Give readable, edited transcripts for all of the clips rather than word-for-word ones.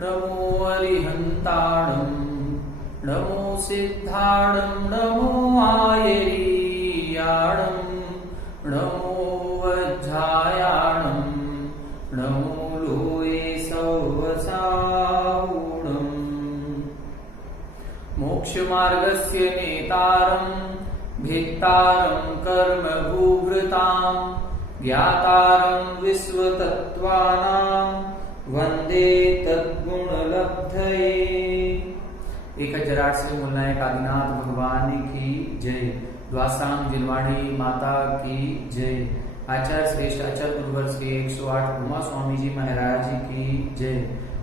नमो अरिहन्ताणं नमो सिद्धाणं नमो आयरीयाणं नमो वज्रायाणं नमो लोये सौवसाहुणम् मोक्षमार्गस्य नेतारं भेत्तारं कर्मभूभृतां ज्ञातारं विश्वतत्त्वानां वंदे तद्गुणलब्धये। 1008 मूलनायक आदिनाथ भगवान की जय। द्वासांग जिनवाणी माता की जय। आचार्य श्रेष्ठ आचार्य गुरुवर्ष के 108 उमा स्वामी जी महाराज की जय।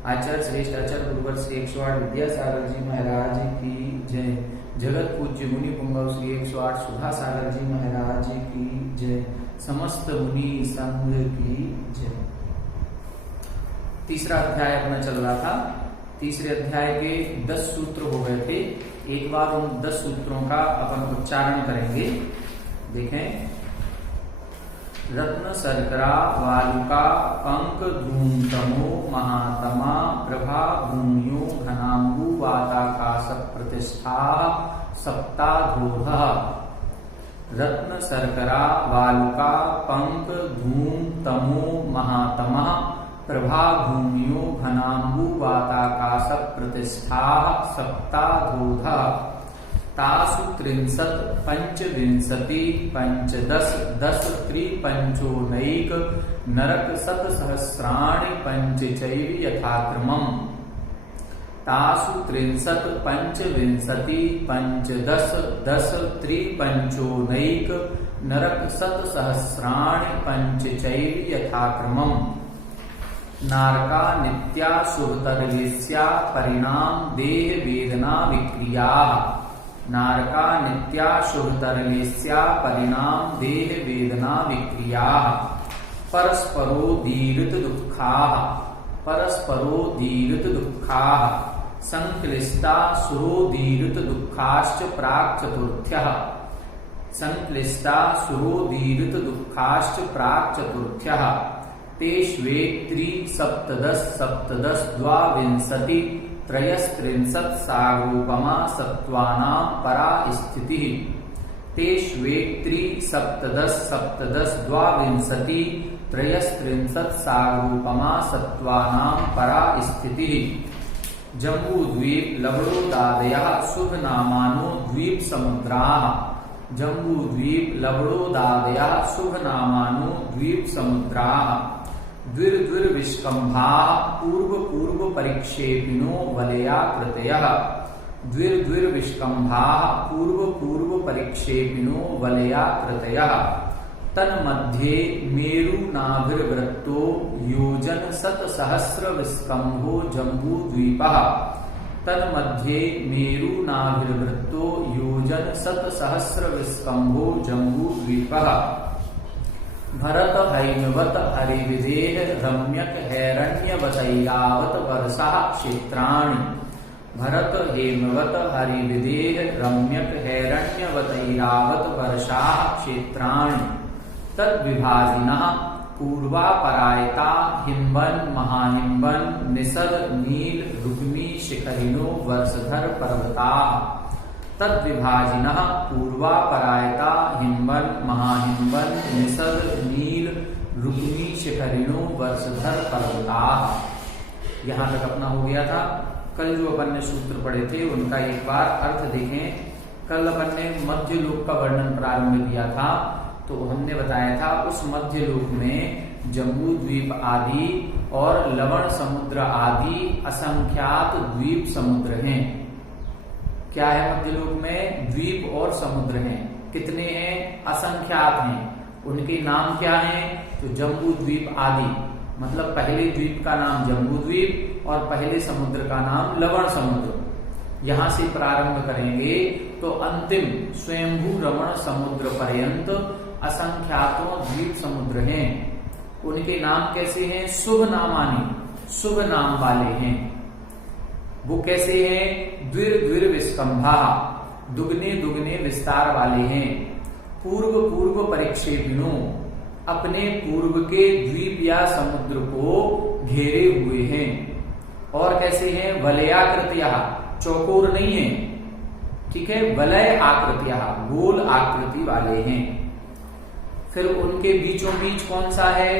आचार्य श्रेष्ठ आचार्य गुरुवर्ष के 108 विद्यासागर जी महाराज की जय। जगत पूज्य मुनि पुंगव श्री 108 सुधा सागर जी महाराज की जय। समस्त मुनि संघ की जय। तीसरा अध्याय अपना चल रहा था। तीसरे अध्याय के 10 सूत्र हो गए थे। एक बार उन 10 सूत्रों का अपन उच्चारण करेंगे। देखें, रत्न शर्करा वालुका पंक धूमतमो महात्मा प्रभा भूमियो घनाम्बु वाताकाश प्रतिष्ठा सप्ताधोध। रत्न शर्करा वालुका पंक धूम तमो महात्मा प्रभा भूमियो घनाम्बु वाताकाश प्रतिष्ठा सप्ताधोध। तासु 30 पंचविंशति पंचदश दश त्रिपंचोनैक नरक शतसहस्राणि पंचचैव यथाक्रमम्। तासु 30 पंचविंशति पंचदश दश त्रिपंचोनैक नरक शतसहस्राणि पंचचैव यथाक्रमम्। नारका नित्या शुभतरलेस्या परिणाम देह वेदना विक्रिया। नारका नित्या शुभतरलेस्या परिणाम देह वेदना विक्रिया। परस्परो दीर्घ दुःखा परस्परो दीर्घ दुःखा संक्लिष्टा सुरो दीर्घ दुःखाश्च प्राक् चतुर्थ्यः। संक्लिष्टा सुरो दीर्घ दुःखाश्च प्राक् चतुर्थ्यः। तेष्वे त्रिसप्तदश सप्तदश द्वाविंशति त्रयस्त्रिंशत् सारूपमा सत्त्वानां परा स्थितिः। तेष्वे त्रिसप्तदश सप्तदश द्वाविंशति त्रयस्त्रिंशत् सारूपमा सत्त्वानां परा स्थितिः। जम्बूद्वीप लवणोदादयः शुभनामानो द्वीप समुद्राः। जम्बूद्वीप लवणोदादयः शुभनामानो द्वीप समुद्राः। द्विर्द्विर्विष्कम्भाः पूर्व परिक्षेपिनो वलयाकृतयः। द्विर्द्विर्विष्कम्भाः पूर्व परिक्षेपिनो वलयाकृतयः। तन्मध्ये मेरुनाभिर्वृत्तो योजन शतसहस्र विस्कम्भो जम्बूद्वीपः। तन्मध्ये मेरुनाभिर्वृत्तो योजन शतसहस्र विस्कम्भो जम्बूद्वीपः। भरत हैमवत हरिविदेह रम्यक हैरण्यवतैरावत वर्षः क्षेत्राणि। भरत हेमवत हरिविदेह रम्यक हैरण्यवतैरावत वर्षाः क्षेत्राणि। तद्विभाजिनः पूर्वापरायता हिम्बन महाहिम्बन निषद नील रुक्मी शिखरिणो वर्षधर पर्वताः। तद्विभाजिनः पूर्वापरायता हिम्बन महाहिम्बन निषद नील रुक्मी शिखरिणो वर्षधर पर्वताः। यहाँ तक अपना हो गया था। कल जो अपन ने सूत्र पढ़े थे उनका एक बार अर्थ देखें। कल अपन ने मध्य लोक का वर्णन प्रारंभ किया था, तो हमने बताया था उस मध्य लोक में जम्बू द्वीप आदि और लवण समुद्र आदि असंख्यात द्वीप समुद्र हैं। क्या है मध्य लोक में? द्वीप और समुद्र हैं। कितने हैं? असंख्यात हैं। उनके नाम क्या हैं? तो जम्बू द्वीप आदि, मतलब पहले द्वीप का नाम जम्बू द्वीप और पहले समुद्र का नाम लवण समुद्र। यहां से प्रारंभ करेंगे तो अंतिम स्वयंभू रमण समुद्र पर्यंत असंख्यातों द्वीप समुद्र हैं। उनके नाम कैसे हैं? शुभ नामानी, शुभ नाम वाले हैं। वो कैसे हैं? द्विर विस्कम्भा, दुगने दुगने विस्तार वाले हैं। पूर्व परिक्षेपिनो, अपने पूर्व के द्वीप या समुद्र को घेरे हुए हैं। और कैसे हैं, वलयाकृतयः, चौकोर नहीं है, ठीक है, वलय आकृतियः, गोल आकृति वाले हैं। फिर उनके बीचों बीच कौन सा है,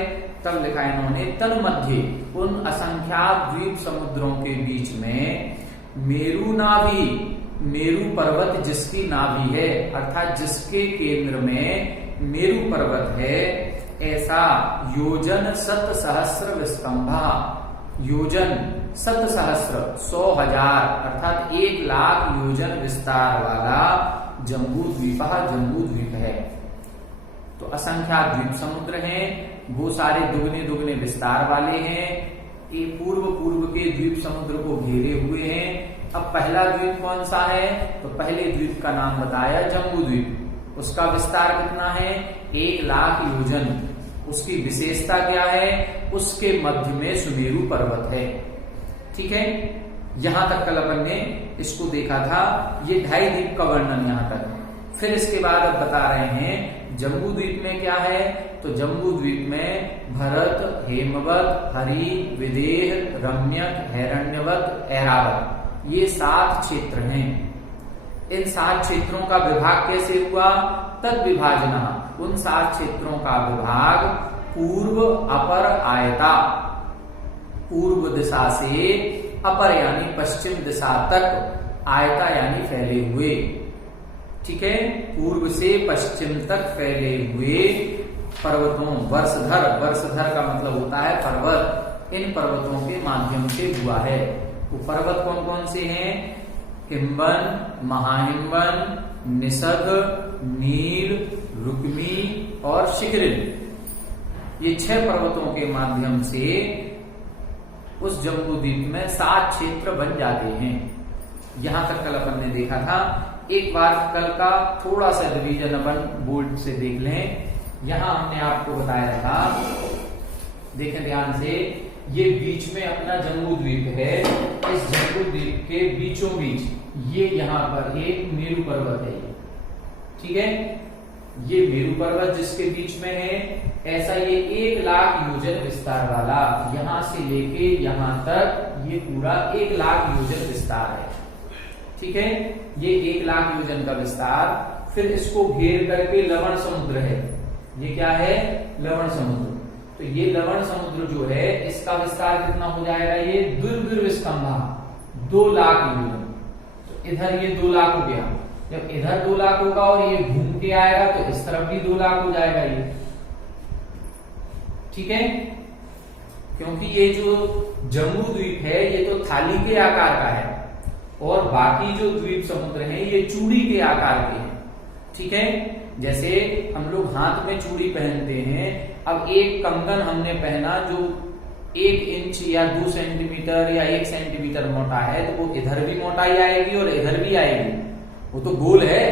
तब लिखा है इन्होंने तन्मध्ये, उन असंख्यात द्वीप समुद्रों के बीच में मेरु नाभि, मेरु पर्वत जिसकी नाभि है, अर्थात जिसके केंद्र में मेरु पर्वत है, ऐसा योजन 7,000 विस्तंभा, योजन 7,000 100,000 अर्थात 1,00,000 योजन विस्तार वाला जम्बू द्वीप, जम्बू द्वीप है। तो असंख्यात द्वीप समुद्र हैं, वो सारे दुगने दुगने विस्तार वाले हैं, ये पूर्व के द्वीप समुद्र को घेरे हुए हैं। अब पहला द्वीप कौन सा है, तो पहले द्वीप का नाम बताया जम्बू द्वीप, उसका विस्तार कितना है, 1,00,000 योजन। उसकी विशेषता क्या है, उसके मध्य में सुमेरु पर्वत है, ठीक है। यहां तक कल अपन ने इसको देखा था, ये 2.5 द्वीप का वर्णन यहां तक। फिर इसके बाद अब बता रहे हैं जम्बू द्वीप में क्या है, तो जम्बू द्वीप में भरत, हेमवत, हरि, विदेह, रम्यक, हिरण्यवत, ऐरावत, ये 7 क्षेत्र हैं। इन 7 क्षेत्रों का विभाग कैसे हुआ, तद विभाजना, उन 7 क्षेत्रों का विभाग पूर्व अपर आयता, पूर्व दिशा से अपर यानी पश्चिम दिशा तक, आयता यानी फैले हुए, ठीक है, पूर्व से पश्चिम तक फैले हुए पर्वतों, वर्षधर, वर्षधर का मतलब होता है पर्वत, इन पर्वतों के माध्यम से हुआ है। वो पर्वत कौन कौन से हैं, हिमवन, महाहिमवन, निषद, नील, रुक्मी और शिखरिन, ये 6 पर्वतों के माध्यम से उस जम्बू द्वीप में 7 क्षेत्र बन जाते हैं। यहां तक कल अपन ने देखा था। एक बार कल का थोड़ा सा रिवीजन अपन बोर्ड से देख लें। यहां हमने आपको बताया था, देखें ध्यान से, ये बीच में अपना जम्बू द्वीप है, इस जम्बू द्वीप के बीचों बीच ये यहाँ पर एक मेरु पर्वत है, ठीक है, ये मेरु पर्वत जिसके बीच में है, ऐसा ये 1,00,000 योजन विस्तार वाला, यहां से लेके यहां तक ये पूरा 1,00,000 योजन विस्तार है, ठीक है, ये 1,00,000 योजन का विस्तार। फिर इसको घेर करके लवण समुद्र है, ये क्या है, लवण समुद्र। तो ये लवण समुद्र जो है, इसका विस्तार कितना हो जाएगा, ये द्विर्विस्तंभा 2,00,000 योजन। तो इधर ये 2,00,000 हो गया, जब इधर 2,00,000 होगा और ये घूम के आएगा तो इस तरफ भी 2,00,000 हो जाएगा ये, ठीक है, क्योंकि ये जो जम्बू द्वीप है ये तो थाली के आकार का है और बाकी जो द्वीप समुद्र हैं ये चूड़ी के आकार के हैं, ठीक है। जैसे हम लोग हाथ में चूड़ी पहनते हैं, अब एक कंगन हमने पहना जो 1 इंच या 2 सेंटीमीटर या 1 सेंटीमीटर मोटा है, तो वो इधर भी मोटाई आएगी और इधर भी आएगी, वो तो गोल है,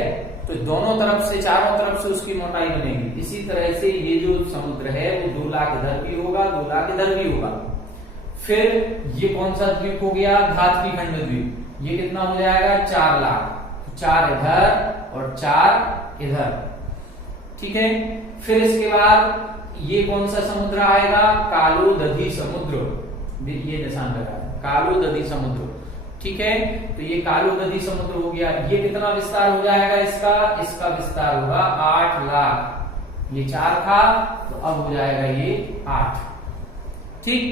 तो दोनों तरफ से, चारों तरफ से उसकी मोटाई बनेगी। इसी तरह से ये जो समुद्र है वो 2,00,000 इधर भी होगा, 2,00,000 इधर भी होगा। फिर ये कौन सा द्वीप हो गया, धातवी खंड द्वीप, ये कितना हो जाएगा, 4,00,000, 4 इधर और 4 इधर, ठीक है। फिर इसके बाद ये कौन सा समुद्र आएगा, कालोदधी समुद्र, ये निशान लगा, कालोदधी समुद्र, ठीक है। तो ये कालोदधी समुद्र हो गया, ये कितना विस्तार हो जाएगा इसका विस्तार होगा 8,00,000, ये 4 था तो अब हो जाएगा ये 8, ठीक।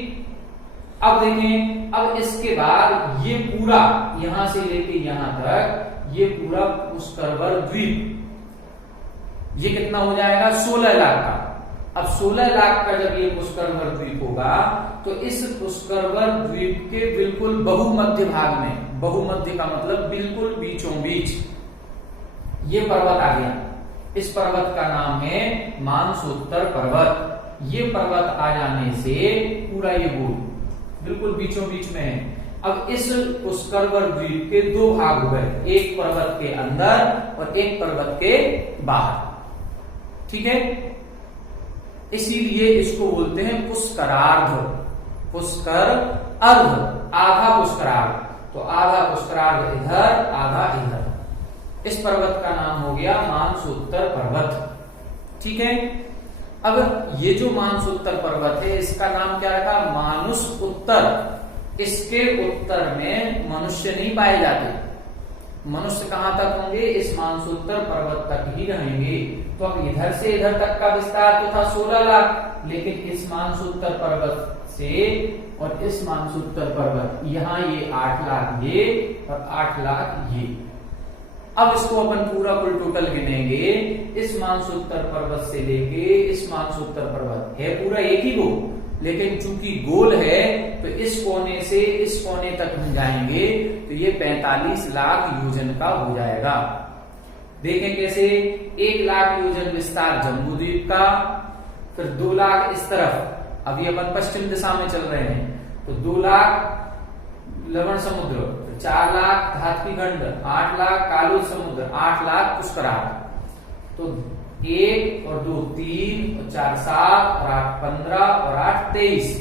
अब देखें, अब इसके बाद ये पूरा यहां से लेके यहां तक ये पूरा पुष्करवर द्वीप, ये कितना हो जाएगा, 16,00,000 का। अब 16,00,000 का जब ये पुष्करवर द्वीप होगा तो इस पुष्करवर द्वीप के बिल्कुल बहुमध्य भाग में, बहुमध्य का मतलब बिल्कुल बीचों बीच ये पर्वत आ गया। इस पर्वत का नाम है मानसोत्तर पर्वत। ये पर्वत आ जाने से पूरा ये गोल बिल्कुल बीचों बीच में है। अब इस पुष्करवर द्वीप के 2 भाग हो गए, एक पर्वत के अंदर और एक पर्वत के बाहर, ठीक है। इसीलिए इसको बोलते हैं पुष्करार्ध, पुष्कर अर्ध, आधा पुष्करार्ध, तो आधा पुष्करार्ध इधर, आधा इधर। इस पर्वत का नाम हो गया मानसोत्तर पर्वत, ठीक है। अब ये जो मानसोत्तर पर्वत है इसका नाम क्या रखा, मानुस उत्तर, इसके उत्तर में मनुष्य नहीं पाए जाते। मनुष्य कहां तक होंगे? इस मानसोत्तर पर्वत तक ही रहेंगे। तो अब इधर से इधर तक का विस्तार तो था 16 लाख, लेकिन इस मानसोत्तर पर्वत से और इस मानसोत्तर पर्वत, यहाँ ये 8 लाख ये और 8 लाख ये। अब इसको अपन पूरा कुल टोटल गिनेंगे, इस मानसोत्तर पर्वत से लेके इस मानसोत्तर पर्वत है पूरा एक ही गो, लेकिन चूंकि गोल है तो इस कोने से इस कोने तक हम जाएंगे तो ये 45 लाख योजन का हो जाएगा। देखें कैसे, 1 लाख योजन विस्तार जम्बूद्वीप का, फिर 2 लाख इस तरफ, अभी अपन पश्चिम दिशा में चल रहे हैं, तो 2 लाख लवण समुद्र, 4 लाख धात्विक खंड, 8 लाख कालोद समुद्र, 8 लाख पुष्कराल। तो 1 और 2 3 और 4 7 और 8 15 और 8 23।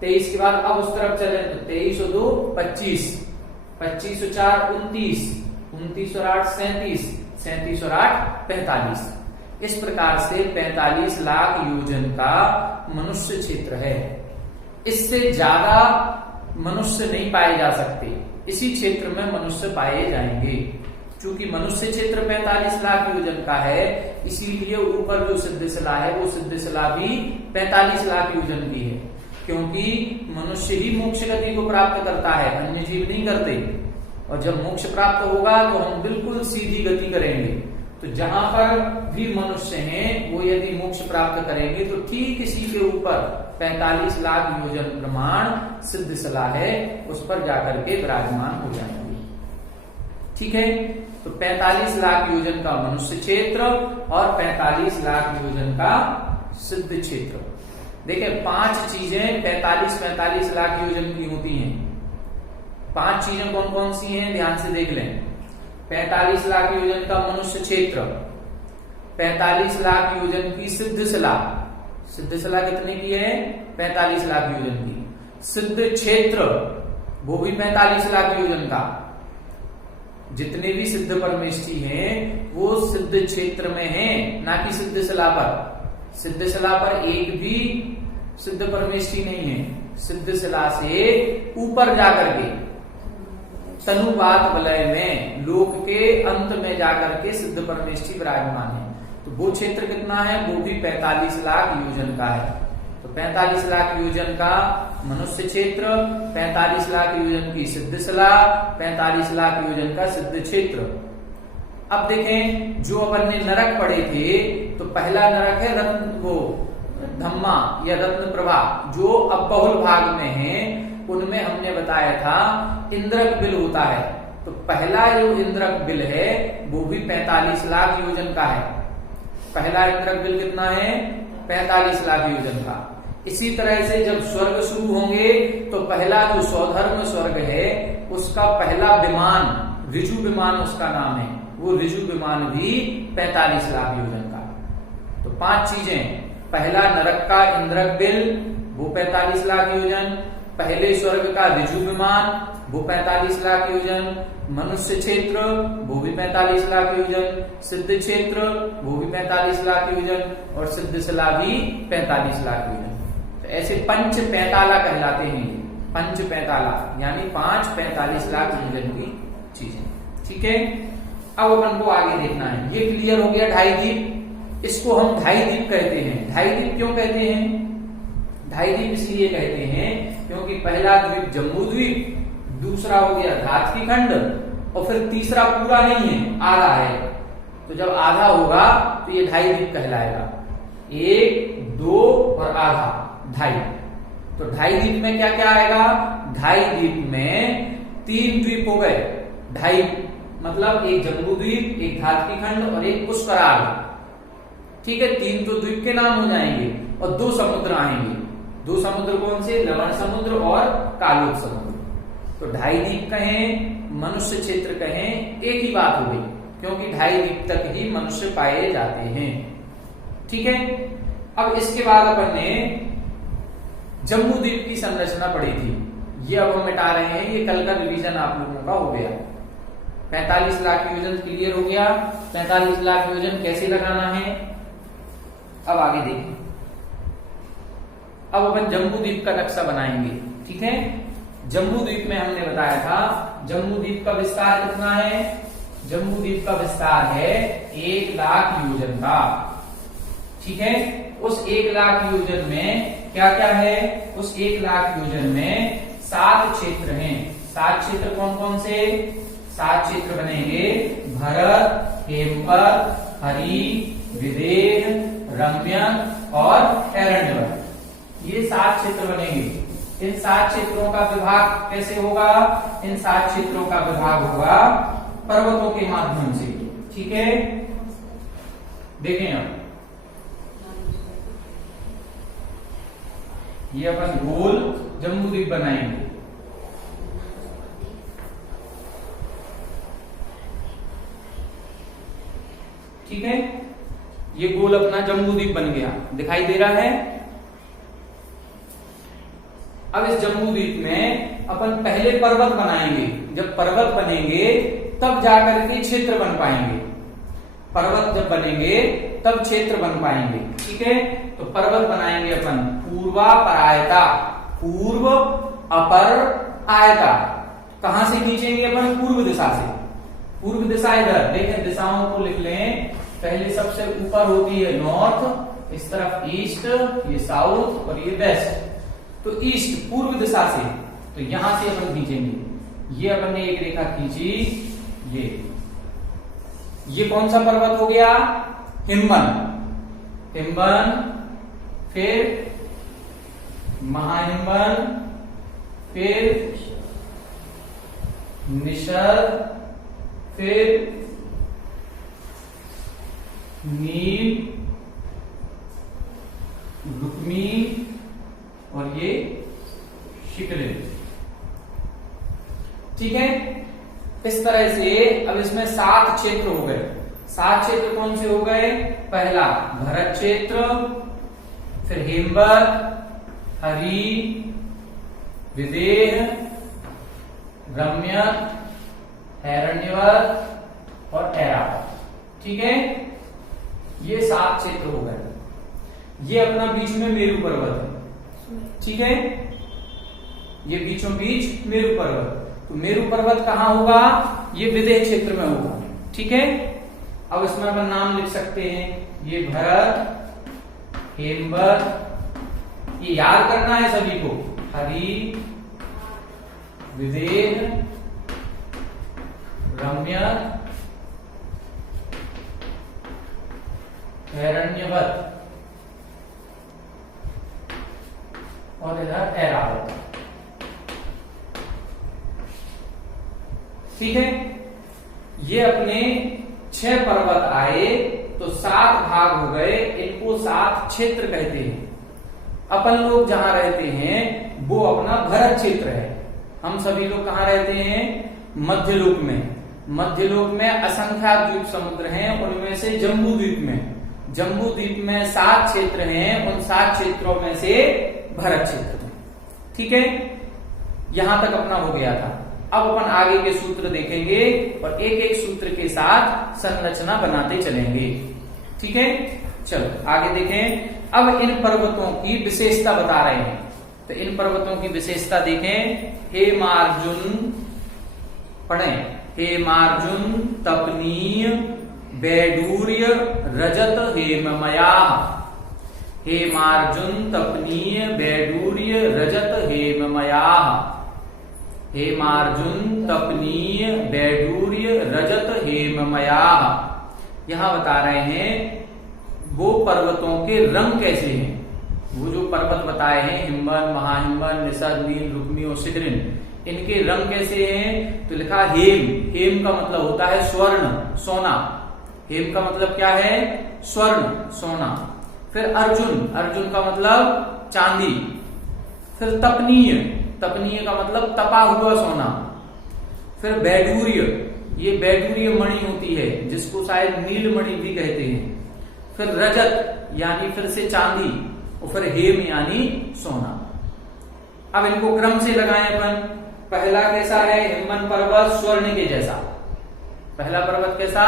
23 के बाद अब उस तरफ चले तो 23 और 2 25, 25 और 4 29, 29 और 8 37, 37 और 8 45। इस प्रकार से 45 लाख योजन का मनुष्य क्षेत्र है। इससे ज्यादा मनुष्य नहीं पाए जा सकते, इसी क्षेत्र में मनुष्य पाए जाएंगे। चूंकि मनुष्य क्षेत्र 45 लाख योजन का है, इसीलिए ऊपर जो सिद्धशिला है वो सिद्धशिला भी 45 लाख योजन की है, क्योंकि मनुष्य ही मोक्ष गति को प्राप्त करता है, अन्य जीव नहीं करते। और जब मोक्ष प्राप्त होगा तो हम बिल्कुल सीधी गति करेंगे। तो जहां पर भी मनुष्य हैं वो यदि मोक्ष प्राप्त करेंगे तो ठीक इसी के ऊपर 45 लाख योजन प्रमाण सिद्धशिला है, उस पर जाकर के विराजमान हो जाएंगे। ठीक है, तो 45 लाख योजन का मनुष्य क्षेत्र और 45 लाख योजन का सिद्ध क्षेत्र। देखिए 5 चीजें 45 लाख योजन की होती हैं। 5 चीजें कौन कौन सी हैं, ध्यान से देख लें। 45 लाख योजन का मनुष्य क्षेत्र, 45 लाख योजन की सिद्धशिला, सिद्धशिला कितने की है? 45 लाख योजन की। सिद्ध क्षेत्र वो भी 45 लाख योजन का। जितने भी सिद्ध परमेष्ठी हैं वो सिद्ध क्षेत्र में हैं, ना कि सिद्धशिला पर। सिद्धशिला पर एक भी सिद्ध परमेष्ठी नहीं है। सिद्धशिला से ऊपर जाकर के तनुवात वलय में लोक के अंत में जाकर के सिद्ध परमेष्ठी विराजमान है। तो वो क्षेत्र कितना है? वो भी 45 लाख योजन का है। तो 45 लाख योजन का मनुष्य क्षेत्र, 45 लाख योजन की सिद्धशिला, 45 लाख योजन का सिद्ध क्षेत्र। अब देखें जो अपन ने नरक पढ़े थे, तो पहला नरक है रत्न वो धम्मा या रत्न प्रभा, जो अब बहुल भाग में है। उनमें हमने बताया था इंद्रक बिल होता है। तो पहला जो इंद्रक बिल है वो भी 45 लाख योजन का है। पहला इंद्रक बिल कितना है? 45 लाख योजन का। इसी तरह से जब स्वर्ग शुरू होंगे तो पहला जो सौधर्म स्वर्ग है उसका पहला विमान, ऋजु विमान उसका नाम है, वो ऋजु विमान भी 45 लाख योजन का। तो 5 चीजें, पहला नरक का इंद्रक बिल वो 45 लाख योजन, पहले स्वर्ग का ऋजु विमान वो 45 लाख योजन, मनुष्य क्षेत्र वो भी 45 लाख योजन, सिद्ध क्षेत्र वो भी 45 लाख योजन और सिद्धशिला भी 45 लाख योजन। तो ऐसे पंच 45 कहलाते हैं। पंच 45 यानी 5 45 लाख योजन की चीजें। ठीक है, अब अपन को आगे देखना है। ये क्लियर हो गया ढाई द्वीप। इसको हम ढाई द्वीप कहते हैं। ढाई द्वीप क्यों कहते हैं? ढाई द्वीप इसलिए कहते हैं क्योंकि पहला द्वीप जम्बू द्वीप, दूसरा हो गया धात्विक खंड और फिर तीसरा पूरा नहीं है, आधा है। तो जब आधा होगा तो ये ढाई द्वीप कहलाएगा। 1 2 और आधा, ढाई। तो ढाई द्वीप में क्या क्या आएगा? ढाई द्वीप में 3 द्वीप हो गए। ढाई मतलब एक जम्बू द्वीप, एक धात्विक खंड और एक पुष्कराल। ठीक है, 3 तो द्वीप के नाम हो जाएंगे और 2 समुद्र आएंगे। 2 समुद्र कौन से? लवण समुद्र और कालोद समुद्र। तो ढाई द्वीप कहें, मनुष्य क्षेत्र कहें, एक ही बात हो गई, क्योंकि ढाई द्वीप तक ही मनुष्य पाए जाते हैं। ठीक है, अब इसके बाद अपन ने जम्बू द्वीप की संरचना पढ़ी थी, ये अब हम मिटा रहे हैं। ये कल का रिवीजन आप लोगों का हो गया। 45 लाख योजन क्लियर हो गया। 45 लाख योजन कैसे लगाना है अब आगे देखें। अब अपन जम्बू द्वीप का नक्शा बनाएंगे। ठीक है, जम्बू द्वीप में हमने बताया था जम्बू द्वीप का विस्तार कितना है, जम्बू द्वीप का विस्तार है 1,00,000 योजन का। ठीक है, उस 1,00,000 योजन में क्या क्या है, उस 1,00,000 योजन में 7 क्षेत्र हैं। 7 क्षेत्र कौन कौन से, 7 क्षेत्र बनेंगे भरत, हेमपर, हरि, विदेह, रम्यक और हिरण्यक। ये 7 क्षेत्र बनेंगे। इन 7 क्षेत्रों का विभाग कैसे होगा, इन 7 क्षेत्रों का विभाग होगा पर्वतों के माध्यम से। ठीक है, देखें आप, ये अपन गोल जम्बू द्वीप बनाएंगे। ठीक है, ये गोल अपना जम्बू द्वीप बन गया, दिखाई दे रहा है। अब इस जम्बू द्वीप में अपन पहले पर्वत बनाएंगे। जब पर्वत बनेंगे तब जाकर के क्षेत्र बन पाएंगे। पर्वत जब बनेंगे तब क्षेत्र बन पाएंगे। ठीक है, तो पर्वत बनाएंगे अपन पूर्वापरायता, पूर्व अपर आयता। कहां से खींचेंगे अपन, पूर्व दिशा से। पूर्व दिशा इधर देखें, दिशाओं को लिख लें। पहले सबसे ऊपर होती है नॉर्थ, इस तरफ ईस्ट, ये साउथ और ये वेस्ट। तो ईस्ट पूर्व दिशा से, तो यहां से अपन खींचेंगे। ये अपन ने एक रेखा खींची, ये कौन सा पर्वत हो गया, हिमवन। हिमवन, फिर महाहिमवन, फिर निषद, फिर नील, रुक्मी और ये शिखरित। ठीक है, इस तरह से अब इसमें 7 क्षेत्र हो गए। 7 क्षेत्र कौन से हो गए, पहला भरत क्षेत्र, फिर हेमवत, हरि, विदेह, रम्यक, हिरण्यवत और ऐरावत। ठीक है, ये 7 क्षेत्र हो गए। ये अपना बीच में मेरू पर्वत है। ठीक है, ये बीचों बीच मेरू पर्वत। तो मेरू पर्वत कहां होगा, ये विदेह क्षेत्र में होगा। ठीक है, अब इसमें अपन नाम लिख सकते हैं, ये भरत, हेमवत, ये याद करना है सभी को, हरि, विदेह, रम्यक, हिरण्यवत और इधर ऐरावत। ठीक है, ये अपने 6 पर्वत आए तो 7 भाग हो गए। इनको 7 क्षेत्र कहते हैं। अपन लोग जहां रहते हैं वो अपना भरत क्षेत्र है। हम सभी लोग कहां रहते हैं, मध्यलोक में। मध्यलोक में असंख्यात द्वीप समुद्र हैं, उनमें से जम्बू द्वीप में, जम्बू द्वीप में 7 क्षेत्र हैं। उन 7 क्षेत्रों में से भरत क्षेत्र है। ठीक है, यहां तक अपना हो गया था। अब अपन आगे के सूत्र देखेंगे और एक एक सूत्र के साथ संरचना बनाते चलेंगे। ठीक है, चलो आगे देखें। अब इन पर्वतों की विशेषता बता रहे हैं। तो इन पर्वतों की विशेषता देखें। हेमार्जुन, पढ़ें, हेमार्जुन, तपनीय, बैडूर्य, रजत, हेममया। हेमार्जुन, तपनीय, बैडूर्य, रजत, हेममया। हेमार्जुन, तपनीय, बैडूर्य, रजत, हेममया। यहां बता रहे हैं वो पर्वतों के रंग कैसे हैं। वो जो पर्वत बताए हैं, हिमवन, महाहिमवन, निषद, नील, रुक्मी और शिखरिन, इनके रंग कैसे हैं। तो लिखा हेम। हेम का मतलब होता है स्वर्ण, सोना। हेम का मतलब क्या है, स्वर्ण, सोना। फिर अर्जुन, अर्जुन का मतलब चांदी। फिर तपनीय, तपनीय का मतलब तपा हुआ सोना। फिर बैडूर्य, ये बैडूर्य मणि होती है जिसको शायद नील मणि भी कहते हैं। फिर रजत यानी फिर से चांदी और फिर हेम यानी सोना। अब इनको क्रम से लगाएं अपन। पहला कैसा है, हिमवन पर्वत स्वर्ण के जैसा। पहला पर्वत कैसा,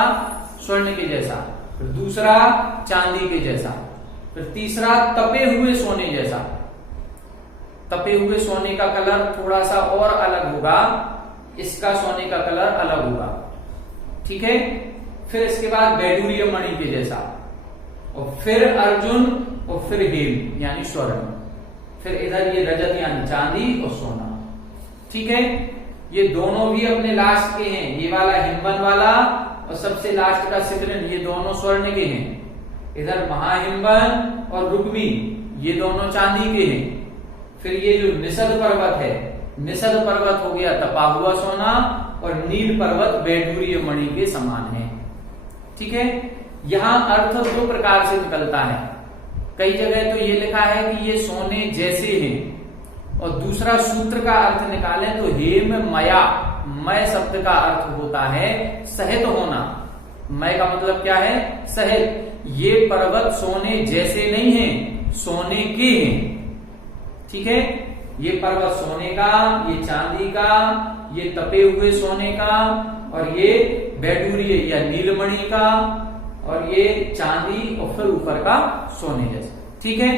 स्वर्ण के जैसा। फिर दूसरा चांदी के जैसा। फिर तीसरा तपे हुए सोने जैसा। तपे हुए सोने का कलर थोड़ा सा और अलग होगा, इसका सोने का कलर अलग होगा। ठीक है, फिर इसके बाद वैडूर्य मणि के जैसा, और फिर अर्जुन, और फिर हेम यानी स्वर्ण, फिर इधर ये रजत यानी चांदी और सोना। ठीक है, ये दोनों भी अपने लास्ट के हैं, ये वाला हिमवन वाला और सबसे लास्ट का शिखरिन, ये दोनों स्वर्ण के हैं। इधर महाहिमवन और रुक्मी ये दोनों चांदी के हैं। फिर ये जो निषद पर्वत है, निषद पर्वत हो गया तपा हुआ सोना, और नील पर्वत वैडूर्य मणि के समान है। ठीक है, यहां अर्थ दो प्रकार से निकलता है। कई जगह तो ये लिखा है कि ये सोने जैसे हैं, और दूसरा सूत्र का अर्थ निकालें तो हेम मया, मय शब्द का अर्थ होता है सहित होना। मय का मतलब क्या है? सहित। ये पर्वत सोने जैसे नहीं है, सोने के हैं। ठीक है, ये पर्वत सोने का, ये चांदी का, ये तपे हुए सोने का, और ये वैडूर्य या नीलमणि का, और ये चांदी, और फिर ऊपर का सोने जैसा। ठीक है,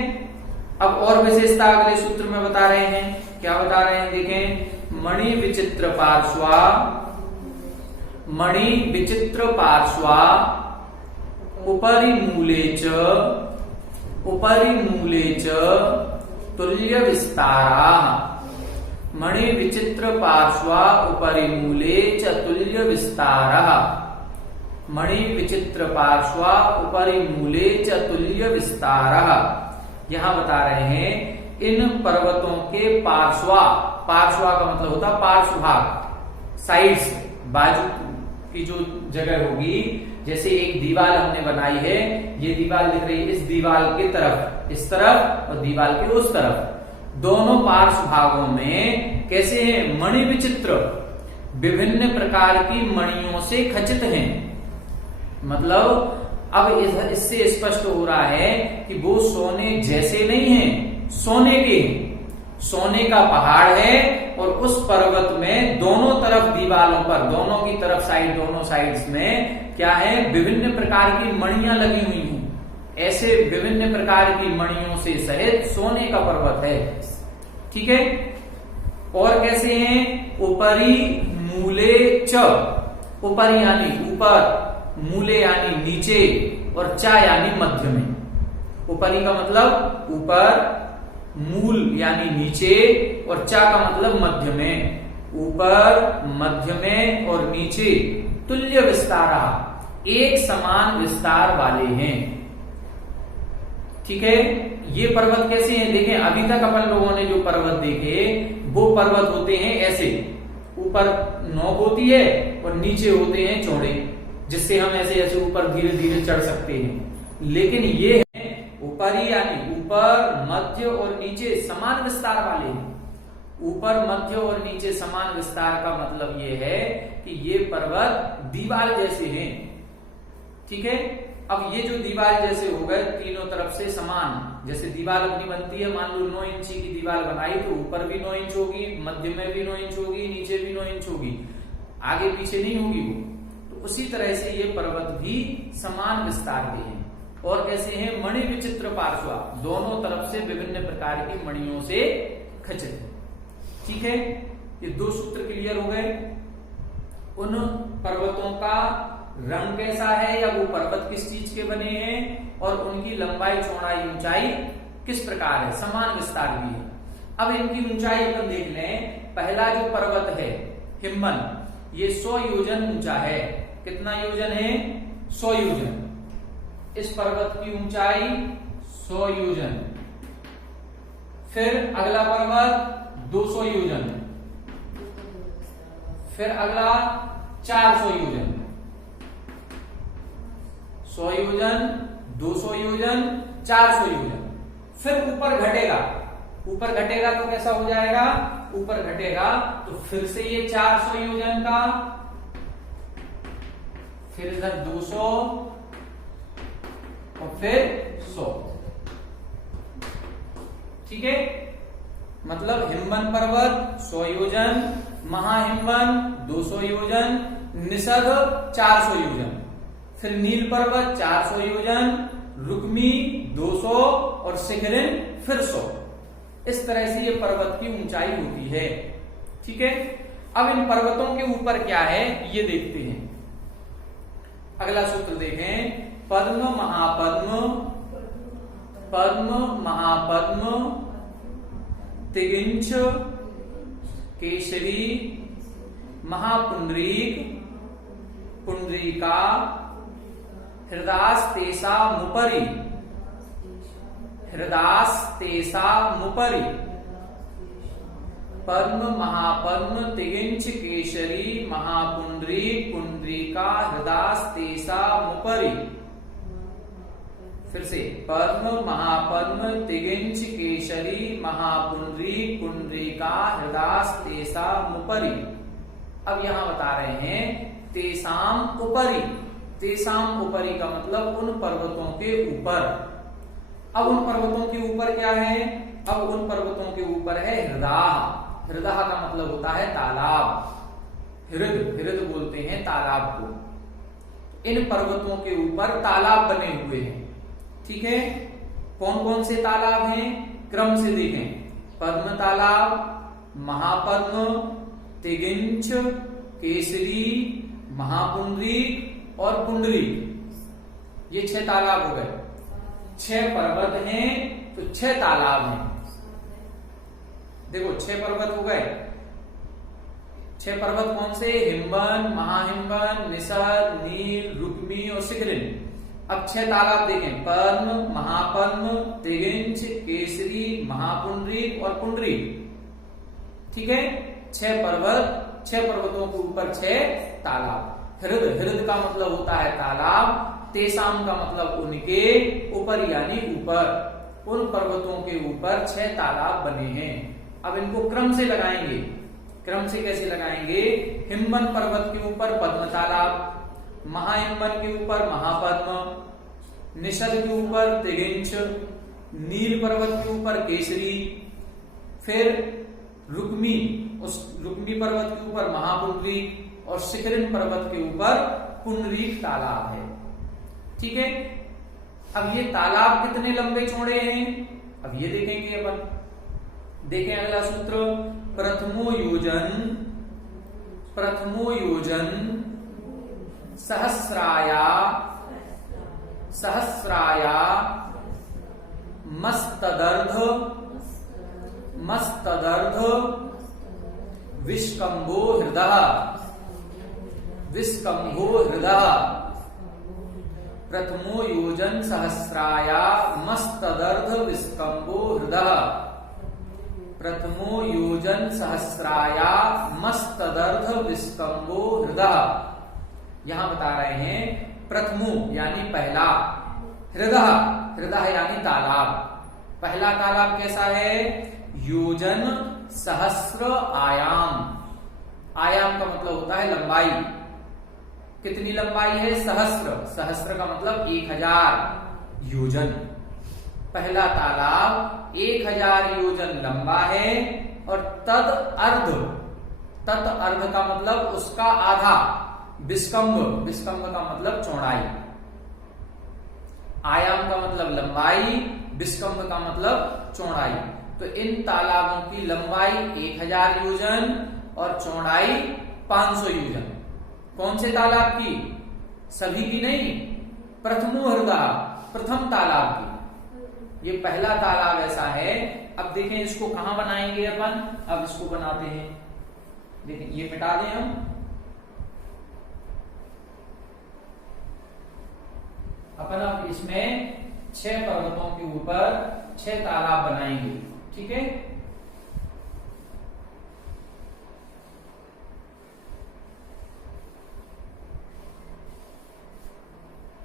अब और विशेषता अगले सूत्र में बता रहे हैं। क्या बता रहे हैं? देखें, मणि विचित्र पार्श्वा, मणि विचित्र पार्श्वा उपरि मूले च, उपरि मूले च तुल्य विस्तारा। मणि विचित्र पार्श्वा उपरि मूले च तुल्य विस्तारा। मणि विचित्र पार्श्वा उपरि मूले च तुल्य विस्तारा। यहां बता रहे हैं इन पर्वतों के पार्श्वा, पार्श्वा का मतलब होता है पार्श्व भाग, साइड्स, बाजू की जो जगह होगी। जैसे एक दीवार हमने बनाई है, ये दीवार दिख रही है इस दीवार के तरफ, इस तरफ, और दीवार के उस तरफ, दोनों पार्श्व भागों में कैसे हैं? मणि विचित्र, विभिन्न प्रकार की मणियों से खचित हैं। मतलब अब इससे स्पष्ट हो रहा है कि वो सोने जैसे नहीं है, सोने के हैं। सोने का पहाड़ है, और उस पर्वत में दोनों तरफ दीवारों पर, दोनों की तरफ साइड, दोनों साइड्स में क्या है? विभिन्न प्रकार की मणियां लगी हुई हैं। ऐसे विभिन्न प्रकार की मणियों से सहित सोने का पर्वत है। ठीक है, और कैसे हैं? ऊपरी मूले च, ऊपरी यानी ऊपर, मूले यानी नीचे, और चा यानी मध्य में। ऊपरी का मतलब ऊपर, मूल यानी नीचे, और चा का मतलब मध्य में। ऊपर, मध्य में और नीचे तुल्य विस्तारा, एक समान विस्तार वाले हैं। ठीक है, ये पर्वत कैसे हैं? देखें, अभी तक अपन लोगों ने जो पर्वत देखे वो पर्वत होते हैं ऐसे, ऊपर नोक होती है और नीचे होते हैं चौड़े, जिससे हम ऐसे ऐसे ऊपर धीरे धीरे चढ़ सकते हैं। लेकिन ये है ऊपरी यानी ऊपर, मध्य और नीचे समान विस्तार वाले हैं। ऊपर, मध्य और नीचे समान विस्तार का मतलब ये है कि ये पर्वत दीवार जैसे हैं। ठीक है, अब ये जो दीवार जैसे हो गए, तीनों तरफ से समान, जैसे दीवार अपनी बनती है, मान लो 9 इंची की दीवार बनाई तो ऊपर भी 9 इंच होगी, मध्य में भी 9 इंच होगी, नीचे भी 9 इंच होगी, आगे पीछे नहीं होगी वो। तो उसी तरह से ये पर्वत भी समान विस्तार के हैं। और कैसे हैं? मणि विचित्र पार्श्वा, दोनों तरफ से विभिन्न प्रकार की मणियों से खचित। ठीक है, ये दो सूत्र क्लियर हो गए। उन पर्वतों का रंग कैसा है, या वो पर्वत किस चीज के बने हैं, और उनकी लंबाई, चौड़ाई, ऊंचाई किस प्रकार है, समान विस्तार भी है। अब इनकी ऊंचाई अपन देख लें। पहला जो पर्वत है हिमवन, ये 100 योजन ऊंचा है। कितना योजन है? 100 योजन। इस पर्वत की ऊंचाई 100 योजन। फिर अगला पर्वत 200 योजन, फिर अगला 400 योजन। 100 योजन, 200 योजन, 400 योजन। फिर ऊपर घटेगा, ऊपर घटेगा तो कैसा हो जाएगा? ऊपर घटेगा तो फिर से ये 400 योजन का, फिर इधर 200 और फिर 100। ठीक है, मतलब हिमवन पर्वत 100 योजन, महाहिमवन 200 योजन, निषद 400 योजन, फिर नील पर्वत 400 योजन, रुक्मी 200 और शिखरिन फिर 100। इस तरह से ये पर्वत की ऊंचाई होती है। ठीक है, अब इन पर्वतों के ऊपर क्या है ये देखते हैं। अगला सूत्र देखें, पद्म महापद्म, पद्म महापद्म, तिगिंच, केसरी, महापुंडरीक, पुंडरीका, हृदास्तेसा मुपरि, हृदास्तेसा मुपरि, पद्म महापद्म, तिगिंच, केसरी, महापुंडरीक, पुंडरीका, हृदास्तेसा मुपरि। फिर से, पद्म महापद्म, तिगिंच, केसरी, महापुंडरीक, पुंडरीका, हृदास्तेसा मुपरि। अब यहां बता रहे हैं तेसाम उपरि। तेसाम उपरि का मतलब उन पर्वतों के ऊपर। अब उन पर्वतों के ऊपर क्या है? अब उन पर्वतों के ऊपर है हृदय। हृदय का मतलब होता है तालाब। हृद बोलते हैं तालाब को। इन पर्वतों के ऊपर तालाब बने हुए हैं। ठीक है, कौन कौन से तालाब हैं? क्रम से देखें, पद्म तालाब, महापद्म, तिगिंच, केसरी, महापुंडरीक और पुंडरीक। ये 6 तालाब हो गए। 6 पर्वत हैं तो 6 तालाब हैं। देखो 6 पर्वत हो गए। 6 पर्वत कौन से? हिमवन, महाहिमवन, निषद, नील, रुक्मी और शिखरिन। अब 6 तालाब देखें, पद्म, महापद्म, तिगिंच, केसरी, महापुंडरीक और पुंडरीक। ठीक है, 6 पर्वत, 6 पर्वतों के ऊपर 6 तालाब। हृद का मतलब होता है तालाब। तेसाम का मतलब उनके ऊपर यानी ऊपर। उन पर्वतों के ऊपर 6 तालाब बने हैं। अब इनको क्रम से लगाएंगे। क्रम से कैसे लगाएंगे? हिमवन पर्वत के ऊपर पद्म तालाब, महाहिमवन के ऊपर महापद्म, निषद के ऊपर तिगिंच, नील पर्वत के ऊपर केसरी, फिर रुक्मी, उस रुक्मी पर्वत के ऊपर महापुंडरीक और शिखरिन पर्वत के ऊपर पुंडरीक तालाब है। ठीक है, अब ये तालाब कितने लंबे चौड़े हैं अब ये देखेंगे अपन। देखें अगला सूत्र, प्रथमो योजन, प्रथमो योजन सहस्राया, सहस्राया मस्तदर्ध, मस्तदर्ध विष्कंभो हृदय, विष्कंभो हृदय। प्रथमो योजन सहस्राया मस्तदर्ध विष्कंभो हृदय। प्रथमो योजन सहस्राया मस्तदर्ध विष्कंभो हृदय। यहां बता रहे हैं प्रथमो यानी पहला, हृदय, हृदय यानी तालाब। पहला तालाब कैसा है? योजन सहस्र आयाम। आयाम का मतलब होता है लंबाई। कितनी लंबाई है? सहस्र। सहस्र का मतलब 1000 योजन। पहला तालाब 1000 योजन लंबा है और तद अर्ध, तद अर्ध का मतलब उसका आधा। विष्कंभ, विष्कंभ का मतलब चौड़ाई। आयाम का मतलब लंबाई, विष्कंभ का मतलब चौड़ाई। तो इन तालाबों की लंबाई 1000 योजन और चौड़ाई 500 योजन। कौन से तालाब की? सभी की नहीं, प्रथमो हृदय, प्रथम तालाब की। ये पहला तालाब ऐसा है। अब देखें इसको कहां बनाएंगे अपन। अब इसको बनाते हैं। देखें ये मिटा दें हम। अपन अब इसमें 6 पर्वतों के ऊपर 6 तालाब बनाएंगे। ठीक है,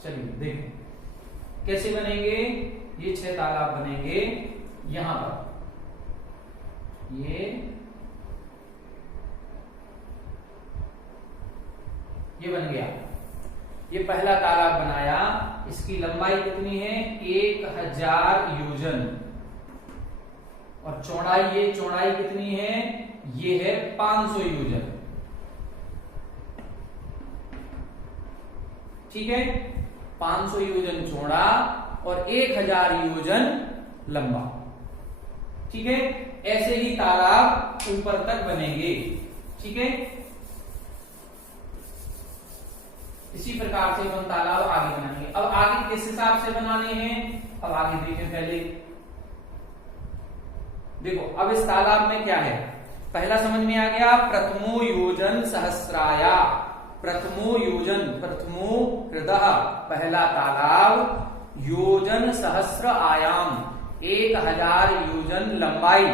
चलिए देखें कैसे बनेंगे। ये 6 तालाब बनेंगे यहां पर। ये बन गया। ये पहला तालाब बनाया। इसकी लंबाई कितनी है? 1000 योजन और चौड़ाई, ये चौड़ाई कितनी है? ये है 500 योजन। ठीक है, 500 योजन चौड़ा और 1000 योजन लंबा। ठीक है, ऐसे ही तालाब ऊपर तक बनेंगे। ठीक है, इसी प्रकार से हम तालाब आगे बनाएंगे। अब आगे किस हिसाब से बनाने हैं, अब आगे देखें। पहले देखो, अब इस तालाब में क्या है, पहला समझ में आ गया, प्रथमो योजन सहस्राया। प्रथमो योजन, प्रथमो हृदय, पहला तालाब, योजन सहस्र आयाम, 1000 योजन लंबाई,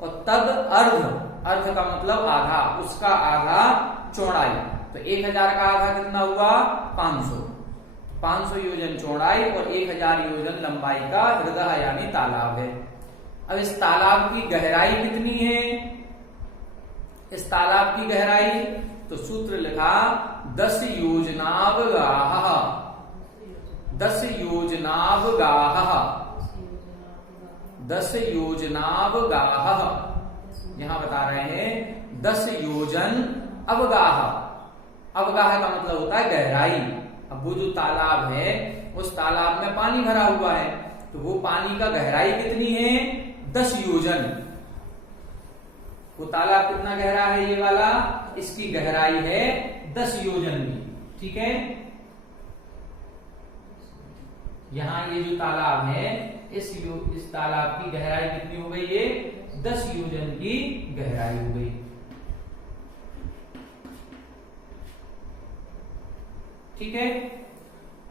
और तद अर्ध, अर्ध का मतलब आधा, उसका आधा चौड़ाई। तो 1000 का आधा कितना हुआ, 500। 500 योजन चौड़ाई और 1000 योजन लंबाई का हृदय यानी तालाब है। अब इस तालाब की गहराई कितनी है, इस तालाब की गहराई, तो सूत्र लिखा 10 योजनावगाह, 10 योजनावगाह, 10 योजनावगाह। यहां बता रहे हैं 10 योजन अवगाह। अवगाह का मतलब होता है गहराई। अब वो जो तालाब है, उस तालाब में पानी भरा हुआ है, तो वो पानी का गहराई कितनी है, 10 योजन। वो तालाब कितना गहरा है ये वाला, इसकी गहराई है 10 योजन की। ठीक है, यहां ये जो तालाब है, इस तालाब की गहराई कितनी हो गई, ये 10 योजन की गहराई हो गई। ठीक है,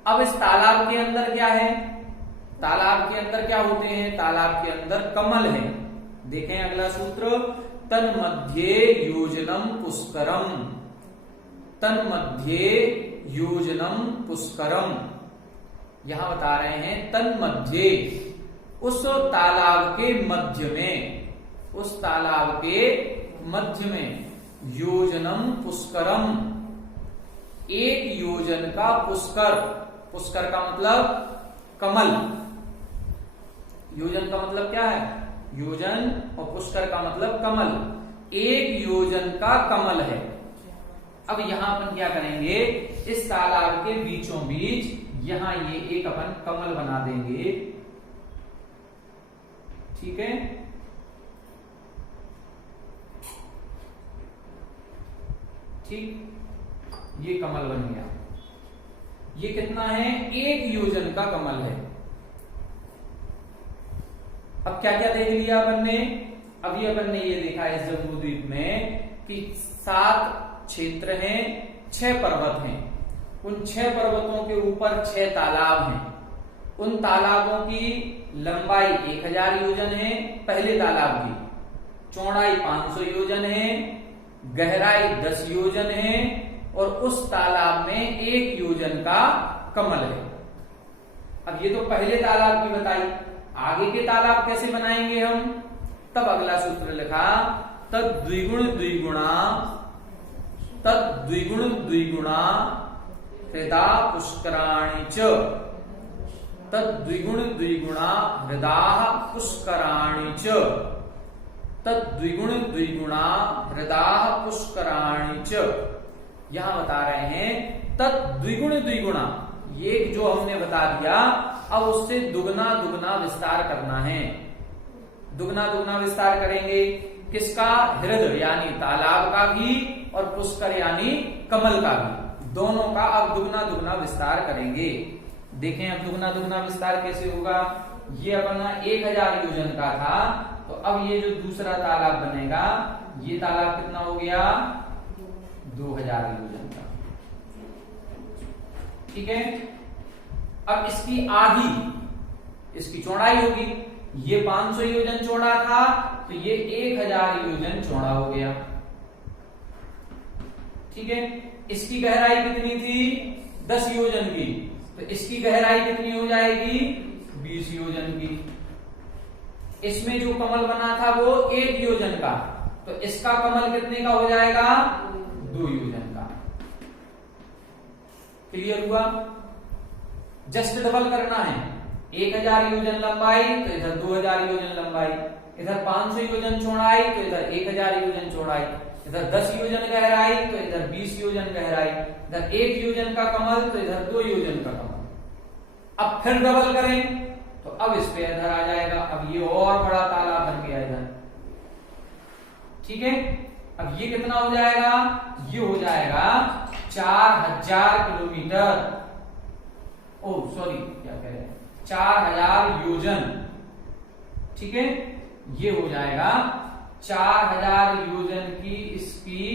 अब इस तालाब के अंदर क्या है, तालाब के अंदर क्या होते हैं, तालाब के अंदर कमल है। देखें अगला सूत्र, तन्मध्ये योजनम पुष्करम, तन्मध्ये योजनम पुष्करम। यहां बता रहे हैं तन्मध्ये, उस तालाब के मध्य में, उस तालाब के मध्य में, योजनम पुष्करम, 1 योजन का पुष्कर। पुष्कर का मतलब कमल, योजन का मतलब क्या है, योजन, और पुष्कर का मतलब कमल। 1 योजन का कमल है। अब यहां अपन क्या करेंगे, इस तालाब के बीचों बीच यहां ये एक अपन कमल बना देंगे। ठीक है, ठीक, ये कमल बन गया। ये कितना है, 1 योजन का कमल है। अब क्या क्या देख लिया अपन ने, अभी अपन ने ये देखा इस जम्बूद्वीप में कि 7 क्षेत्र हैं, 6 पर्वत हैं। उन 6 पर्वतों के ऊपर 6 तालाब हैं। उन तालाबों की लंबाई 1000 योजन है, पहले तालाब की चौड़ाई 500 योजन है, गहराई 10 योजन है, और उस तालाब में 1 योजन का कमल है। अब ये तो पहले तालाब की बताई, आगे के तालाब कैसे बनाएंगे हम, तब अगला सूत्र लिखा, तद द्विगुण द्विगुणा, तद द्विगुण द्विगुणा हृदा पुष्कराणि च, तद द्विगुण द्विगुणा हृदा पुष्कराणि च, तद द्विगुण द्विगुणा हृदा पुष्कराणि च। यहां बता रहे हैं तद द्विगुण द्विगुणा, ये जो हमने बता दिया, अब उससे दुगना दुगना विस्तार करना है। दुगना दुगना विस्तार करेंगे किसका, हृदय यानी तालाब का भी, और पुष्कर यानी कमल का भी, दोनों का अब दुगना दुगना विस्तार करेंगे। देखें अब दुगना दुगना विस्तार कैसे होगा, ये अपना 1000 योजन का था, तो अब ये जो दूसरा तालाब बनेगा, ये तालाब कितना हो गया, 2000 योजन का। ठीक है, अब इसकी आधी, इसकी चौड़ाई होगी, ये 500 योजन चौड़ा था, तो ये 1000 योजन चौड़ा हो गया। ठीक है, इसकी गहराई कितनी थी, 10 योजन की, तो इसकी गहराई कितनी हो जाएगी, 20 योजन की। इसमें जो कमल बना था वो 1 योजन का, तो इसका कमल कितने का हो जाएगा, 2 योजन का। क्लियर हुआ, जस्ट डबल करना है, 1000 योजन लंबाई तो इधर 2000 योजन लंबाई, इधर 500 योजन चौड़ाई तो इधर 1000 योजन चौड़ाई, इधर 10 योजन गहराई तो इधर 20 योजन गहराई, इधर 1 योजन का कमल तो इधर 2 योजन का कमल। अब फिर डबल करें तो अब इस पे इधर आ जाएगा, अब ये और बड़ा तालाब बन गया ठीक है। अब ये कितना हो जाएगा, ये हो जाएगा 4000 किलोमीटर, ओ सॉरी क्या कह रहे हैं, 4000 योजन, ठीक है। ये हो जाएगा 4000 योजन की इसकी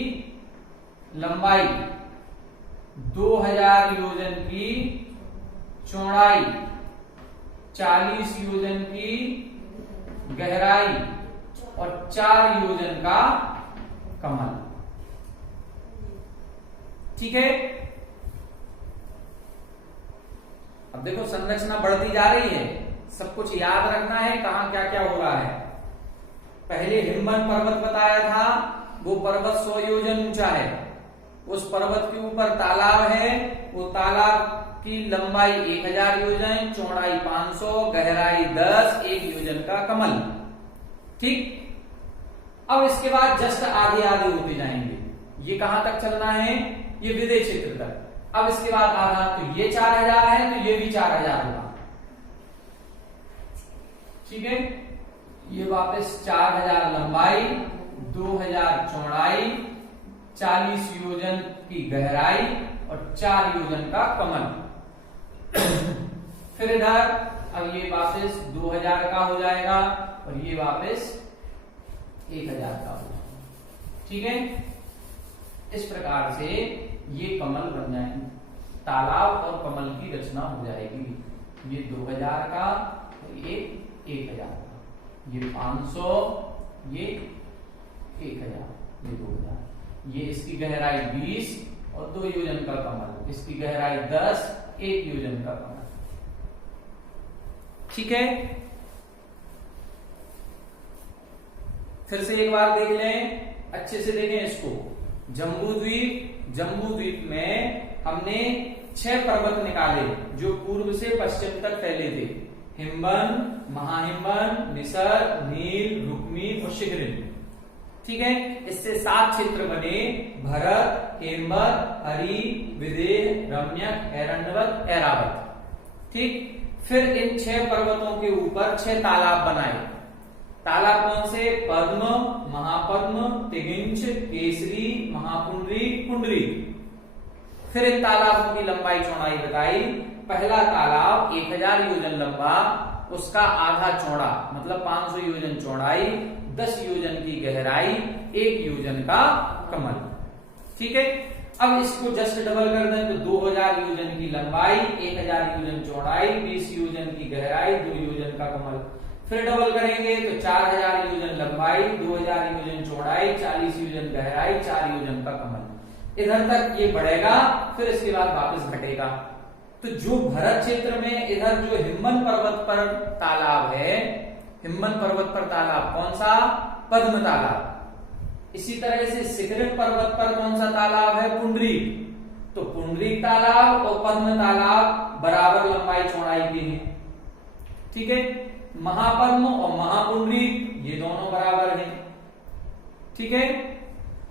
लंबाई, 2000 योजन की चौड़ाई, 40 योजन की गहराई और 4 योजन का कमल, ठीक है। अब देखो संरचना बढ़ती जा रही है, सब कुछ याद रखना है कहां क्या क्या हो रहा है। पहले हिमवन पर्वत बताया था, वो पर्वत 100 योजन ऊंचा है, उस पर्वत के ऊपर तालाब है, वो तालाब की लंबाई 1000 योजन, चौड़ाई 500, गहराई 10, 1 योजन का कमल, ठीक। अब इसके बाद जस्ट आगे आगे होते जाएंगे, ये कहां तक चलना है, ये विदय क्षेत्र तक। अब इसके बाद आधा, तो ये 4000 है तो ये भी 4000 होगा, ठीक है। ये वापस 4000 लंबाई, 2000 चौड़ाई, 40 योजन की गहराई और 4 योजन का कमल। फिर इधर अब ये वापस 2000 का हो जाएगा और ये वापस 1000 का हो जाएगा, ठीक है। इस प्रकार से ये कमल बन जाएंगे, तालाब और कमल की रचना हो जाएगी। ये 2000 का, ये 1000 का, ये 500, ये 1000, ये 2000, ये इसकी गहराई 20 और 2 योजन का कमल, इसकी गहराई 10, 1 योजन का कमल, ठीक है। फिर से एक बार देख लें, अच्छे से देखें इसको। जम्बू द्वीप में हमने 6 पर्वत निकाले जो पूर्व से पश्चिम तक फैले थे, हिमवन, महाहिमवन, निसर्ग, नील, रुक्मी और शिखरिन, ठीक है। इससे 7 क्षेत्र बने, भरत, हेमवत, हरि, विदेह, रम्यक, ऐरण्यवत, ऐरावत, ठीक। फिर इन 6 पर्वतों के ऊपर 6 तालाब बनाए। तालाब कौन से, पद्म, महापद्म, तिगिंच, केसरी, महापुंडरी, पुंडरी। फिर इन तालाबों की लंबाई चौड़ाई बताई। पहला तालाब 1000 योजन लंबा, उसका आधा चौड़ा मतलब 500 योजन चौड़ाई, 10 योजन की गहराई, 1 योजन का कमल, ठीक है। अब इसको जस्ट डबल कर दें तो 2000 योजन की लंबाई, 1000 योजन चौड़ाई, 20 योजन की गहराई, 2 योजन का कमल। फिर डबल करेंगे तो 4000 योजन लंबाई, 2000 योजन चौड़ाई, 40 योजन गहराई, 4 योजन का कमल। इधर तक ये बढ़ेगा, फिर इसके बाद वापस घटेगा। तो जो भरत क्षेत्र में इधर जो हिमवन पर्वत पर तालाब है, हिमवन पर्वत पर तालाब कौन सा, पद्म तालाब। इसी तरह से शिखरिन पर्वत पर कौन सा तालाब है, पुंडरीक। तो पुंडरीक तालाब और पद्म तालाब बराबर लंबाई चौड़ाई के हैं, ठीक है। महापद्म और महापुंडरीक ये दोनों बराबर हैं, ठीक है।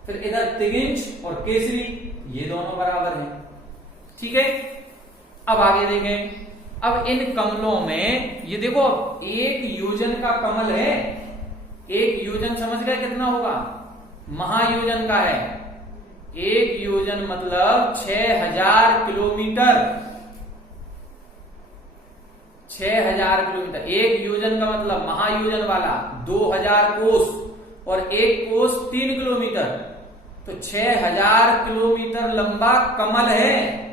फिर इधर तिगिंच और केसरी ये दोनों बराबर हैं, ठीक है। अब आगे देखें, अब इन कमलों में ये देखो 1 योजन का कमल है, 1 योजन समझ गए कितना होगा, महायोजन का है। 1 योजन मतलब 6000 किलोमीटर, 6000 किलोमीटर। 1 योजन का मतलब महायोजन वाला 2000 कोस और 1 कोस 3 किलोमीटर, तो 6000 किलोमीटर लंबा कमल है।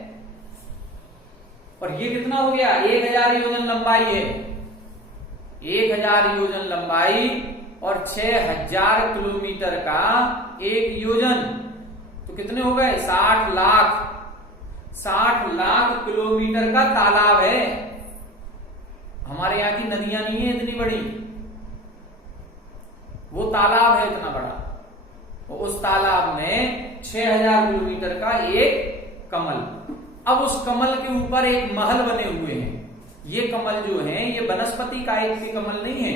और ये कितना हो गया, 1000 योजन लंबाई है, 1000 योजन लंबाई और 6000 किलोमीटर का 1 योजन, तो कितने हो गए, 60 लाख। 60 लाख किलोमीटर का तालाब है। हमारे यहाँ की नदियां नहीं है इतनी बड़ी, वो तालाब है इतना बड़ा। तो उस तालाब में 6000 किलोमीटर का 1 कमल। अब उस कमल के ऊपर एक महल बने हुए हैं। ये कमल जो है ये वनस्पति कायिक के कमल नहीं है,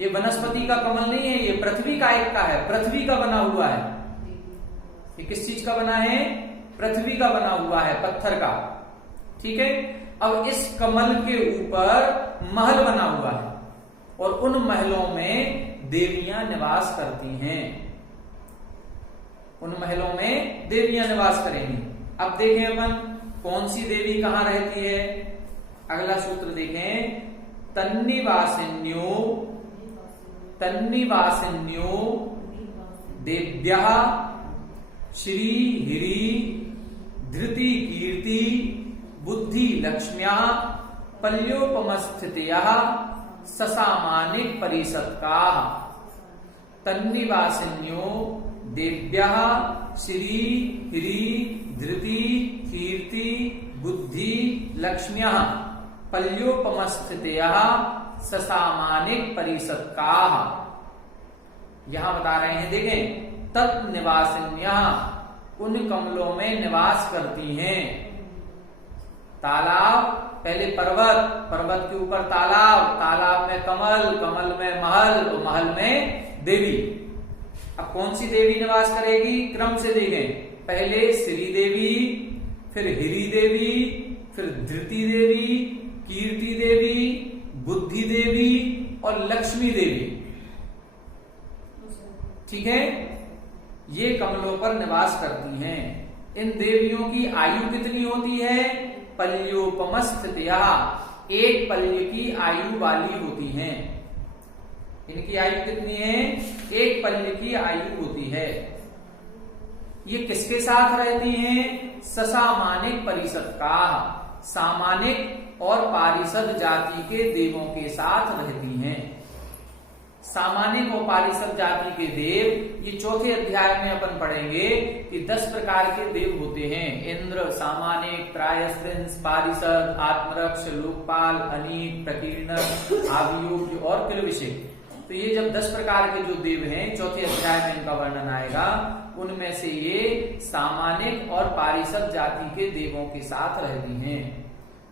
ये वनस्पति का कमल नहीं है, ये पृथ्वी कायिक का है, पृथ्वी का बना हुआ है। ये किस चीज का बना है, पृथ्वी का बना हुआ है, पत्थर का, ठीक है। अब इस कमल के ऊपर महल बना हुआ है और उन महलों में देवियां निवास करती हैं। उन महलों में देवियां निवास करेंगी। अब देखें अपन कौन सी देवी कहाँ रहती है। अगला सूत्र देखें, तन्निवासिन्यो देव्यः श्री हिरी धृति कीर्ति बुद्धि लक्ष्म्या पल्योपमस्थितयः ससामानिक परिषत्काः। तन्निवासिन्यो देव्यः श्री हिरी धृति कीर्ति बुद्धि लक्ष्म्यः पल्योपमस्थितयः ससामानिक परिषत्काः। यहां बता रहे हैं, देखें, तत् निवासिन्यः उन कमलों में निवास करती हैं। तालाब, पहले पर्वत, पर्वत के ऊपर तालाब, तालाब में कमल, कमल में महल और महल में देवी। अब कौन सी देवी निवास करेगी, क्रम से देखें, पहले श्री देवी, फिर हिरी देवी, फिर धृति देवी, कीर्ति देवी, बुद्धि देवी और लक्ष्मी देवी। ठीक है, ये कमलों पर निवास करती हैं। इन देवियों की आयु कितनी होती है, पल्योपमस्थितया, एक पल्य की आयु वाली होती हैं। इनकी आयु कितनी है, एक पल्य की आयु होती है। ये किसके साथ रहती हैं, ससामानिक परिषत्काः, सामानिक और पारिषद जाति के देवों के साथ रहती हैं। सामानिक और पारिषद जाति के देव, ये चौथे अध्याय में अपन पढ़ेंगे कि 10 प्रकार के देव होते हैं। इंद्र, सामानिक, त्रायस्त्रिंस, पारिषद, आत्मरक्ष, लोकपाल, अनीक, प्रकीर्ण, आवियोग और किलविषेक। तो ये जब 10 प्रकार के जो देव हैं, चौथे अध्याय में इनका वर्णन आएगा। उनमें से ये सामानिक और पारिषद जाति के देवों के साथ रहती हैं।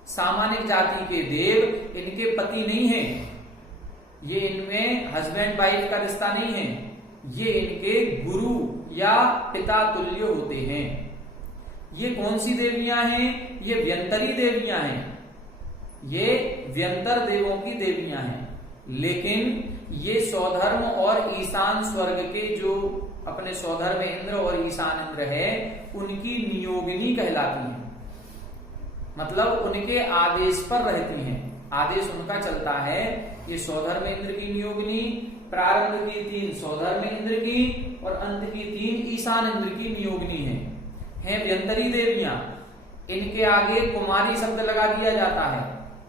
सामानिक जाति के देव, इनके पति नहीं हैं, ये इनमें हस्बैंड वाइफ का रिश्ता नहीं है, ये इनके गुरु या पिता तुल्य होते हैं। ये कौन सी देवियां हैं, ये व्यंतरी देवियां हैं, ये व्यंतर देवों की देवियां हैं। लेकिन ये स्वधर्म और ईशान स्वर्ग के जो अपने स्वधर्म इंद्र और ईशान इंद्र है, उनकी नियोगिनी कहलाती हैं। मतलब उनके आदेश पर रहती हैं, आदेश उनका चलता है। ये स्वधर्म इंद्र की नियोगिनी, प्रारंभ की 3 स्वधर्म इंद्र की और अंत की 3 ईशान इंद्र की नियोगिनी है व्यंतरी देवियां। इनके आगे कुमारी शब्द लगा दिया जाता है।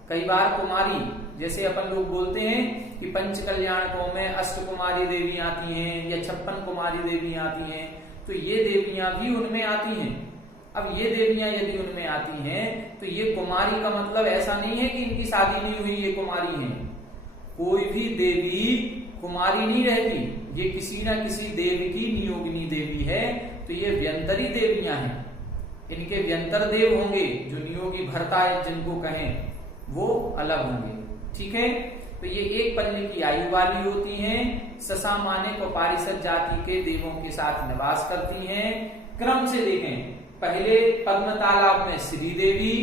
कई बार कुमारी, जैसे अपन लोग बोलते हैं कि पंच कल्याणकों में अष्ट कुमारी देवी आती हैं या 56 कुमारी देवी आती हैं, तो ये देवियां भी उनमें आती हैं। अब ये देवियां यदि उनमें आती हैं तो ये कुमारी का मतलब ऐसा नहीं है कि इनकी शादी नहीं हुई, ये कुमारी हैं। कोई भी देवी कुमारी नहीं रहती, ये किसी न किसी देव की नियोगिनी देवी है। तो ये व्यंतरी देवियां हैं, इनके व्यंतर देव होंगे, जो नियोगी भरता है जिनको कहें, वो अलग होंगे। ठीक है, तो ये एक पल्ले की आयु वाली होती हैं, ससामानिक और पारिषद जाति के देवों के साथ निवास करती हैं। क्रम से देखें, पहले पद्म तालाब में श्री देवी,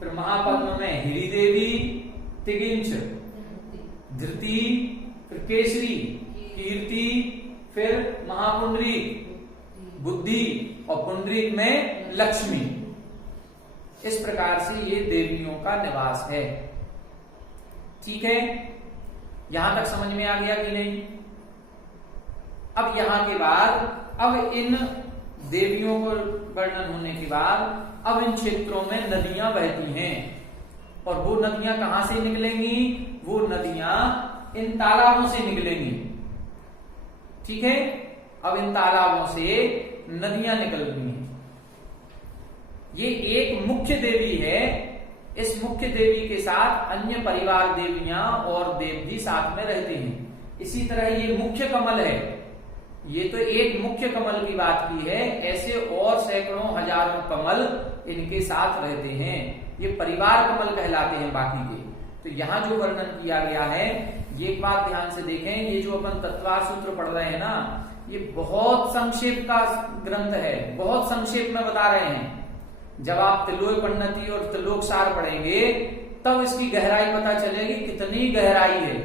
फिर महापद्म में हिरी देवी, तिगिंच धृति, फिर केसरी कीर्ति, फिर महापुंडरीक बुद्धि और पुंडरीक में लक्ष्मी। इस प्रकार से ये देवियों का निवास है। ठीक है, यहां तक समझ में आ गया कि नहीं। अब यहां के बाद, अब इन देवियों को वर्णन होने के बाद अब इन क्षेत्रों में नदियां बहती हैं। और वो नदियां कहां से निकलेंगी, वो नदियां इन तालाबों से निकलेंगी। ठीक है, अब इन तालाबों से नदियां निकल रही हैं। ये एक मुख्य देवी है, इस मुख्य देवी के साथ अन्य परिवार देवियां और देव भी साथ में रहते हैं। इसी तरह ये मुख्य कमल है, ये तो एक मुख्य कमल की बात की है, ऐसे और सैकड़ों हजारों कमल इनके साथ रहते हैं। ये परिवार कमल कहलाते हैं बाकी के। तो यहाँ जो वर्णन किया गया है, ये एक बात ध्यान से देखें, ये जो अपन तत्वार सूत्र पढ़ रहे हैं ना, ये बहुत संक्षेप का ग्रंथ है, बहुत संक्षेप में बता रहे हैं। जब आप त्रिलोक परिणति और त्रिलोक सार पढ़ेंगे तब इसकी गहराई पता चलेगी, कितनी गहराई है।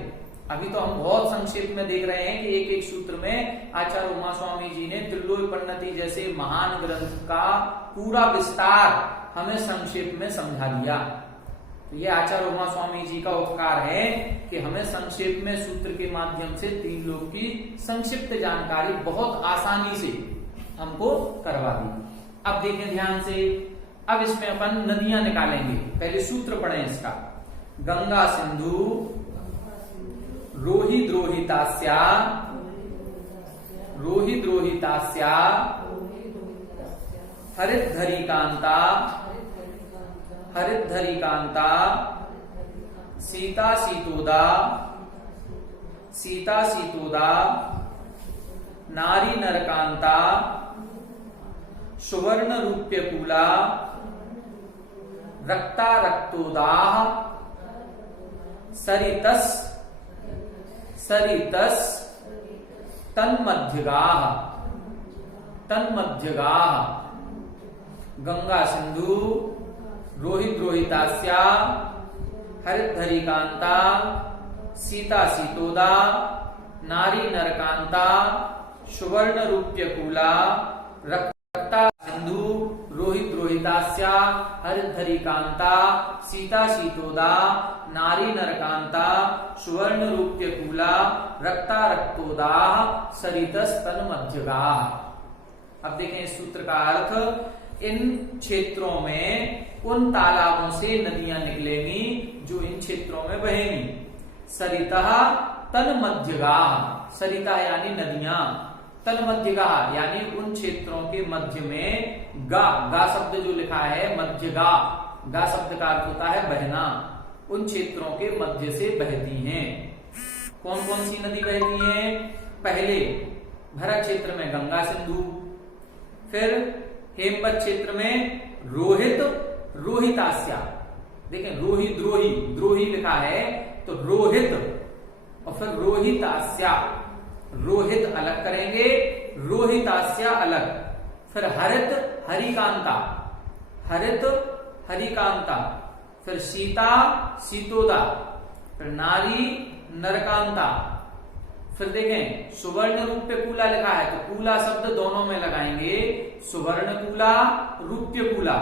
अभी तो हम बहुत संक्षेप में देख रहे हैं कि एक एक सूत्र में आचार्य उमा स्वामी जी ने त्रिलोक परिणति जैसे महान ग्रंथ का पूरा विस्तार हमें संक्षेप में समझा दिया। तो ये आचार्य उमा स्वामी जी का उपकार है कि हमें संक्षेप में सूत्र के माध्यम से तीन लोक की संक्षिप्त जानकारी बहुत आसानी से हमको करवा दी। अब देखें ध्यान से, अब इसमें अपन नदियां निकालेंगे। पहले सूत्र पढ़ें इसका। गंगा सिंधु रोहि द्रोहितास्या हरित कांता सीता सीतोदा नारी नरकांता सुवर्ण रूप्यकूला रक्ता रक्तोदाह सरितस तन्मध्यगाह गंगा सिंधु रोहित रोहितास्या हरितधरिकांता सीता सीतोदा नारी नरकांता सुवर्ण रूप्यकूला रक्ता सिंधु रोहित रोहितास्या हरितधरिकांता सीता सीतोदा नारी नरकांता सुवर्ण रूप्यकूला रक्ता रक्तोदा सरितस तन्मध्यगाह। अब देखें इस सूत्र का अर्थ। इन क्षेत्रों में उन तालाबों से नदियां निकलेंगी जो इन क्षेत्रों में बहेंगी। सरितः तन्मध्यगाह, सरिता यानी नदियां, तन्मध्यगाह यानी उन क्षेत्रों के मध्य में गा शब्द जो लिखा है मध्यगा, गा शब्द का अर्थ होता है बहना। उन क्षेत्रों के मध्य से बहती हैं। कौन कौन सी नदी बहती हैं? पहले भरत क्षेत्र में गंगा सिंधु, फिर हेमवत क्षेत्र में रोहित रोहितास्या। देखें रोहित द्रोही, द्रोही लिखा है तो रोहित और फिर रोहितास्या, रोहित अलग करेंगे, रोहितास्या अलग। फिर हरित हरिकांता, हरित हरिकांता, फिर सीता सीतोदा, फिर नारी नरकांता। फिर देखें सुवर्ण रूप्यकूला लिखा है तो कूला शब्द दोनों में लगाएंगे, सुवर्ण कूला रूप्यकूला।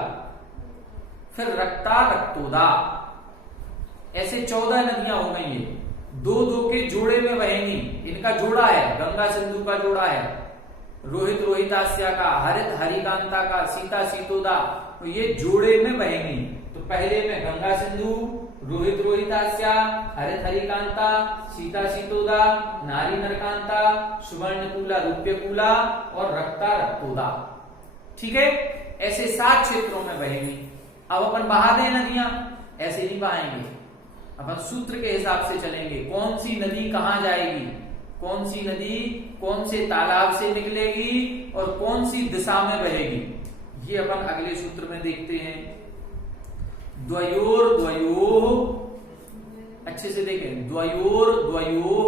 फिर रक्ता रक्तोदा। ऐसे 14 नदियां हो गई हैं, दो दो के जोड़े में बहेंगी। इनका जोड़ा है, गंगा सिंधु का जोड़ा है, रोहित रोहितास्या का, हरित हरिकांता का, सीता सीतोदा, तो ये जोड़े में बहेंगी। तो पहले में गंगा सिंधु, रोहित रोहितास्या, हरित हरिकांता, सीता सीतोदा, नारी नरकांता, सुवर्णकूला रूप्यकूला और रक्ता रक्तोदा। ठीक है, ऐसे 7 क्षेत्रों में बहेंगी। अब अपन बहा दें नदियां, ऐसे नहीं बहाएंगे, अपन सूत्र के हिसाब से चलेंगे। कौन सी नदी कहां जाएगी, कौन सी नदी कौन से तालाब से निकलेगी और कौन सी दिशा में बहेगी, ये अपन अगले सूत्र में देखते हैं। द्वयोर द्वयोः, अच्छे से देखें, द्वयोर द्वयोः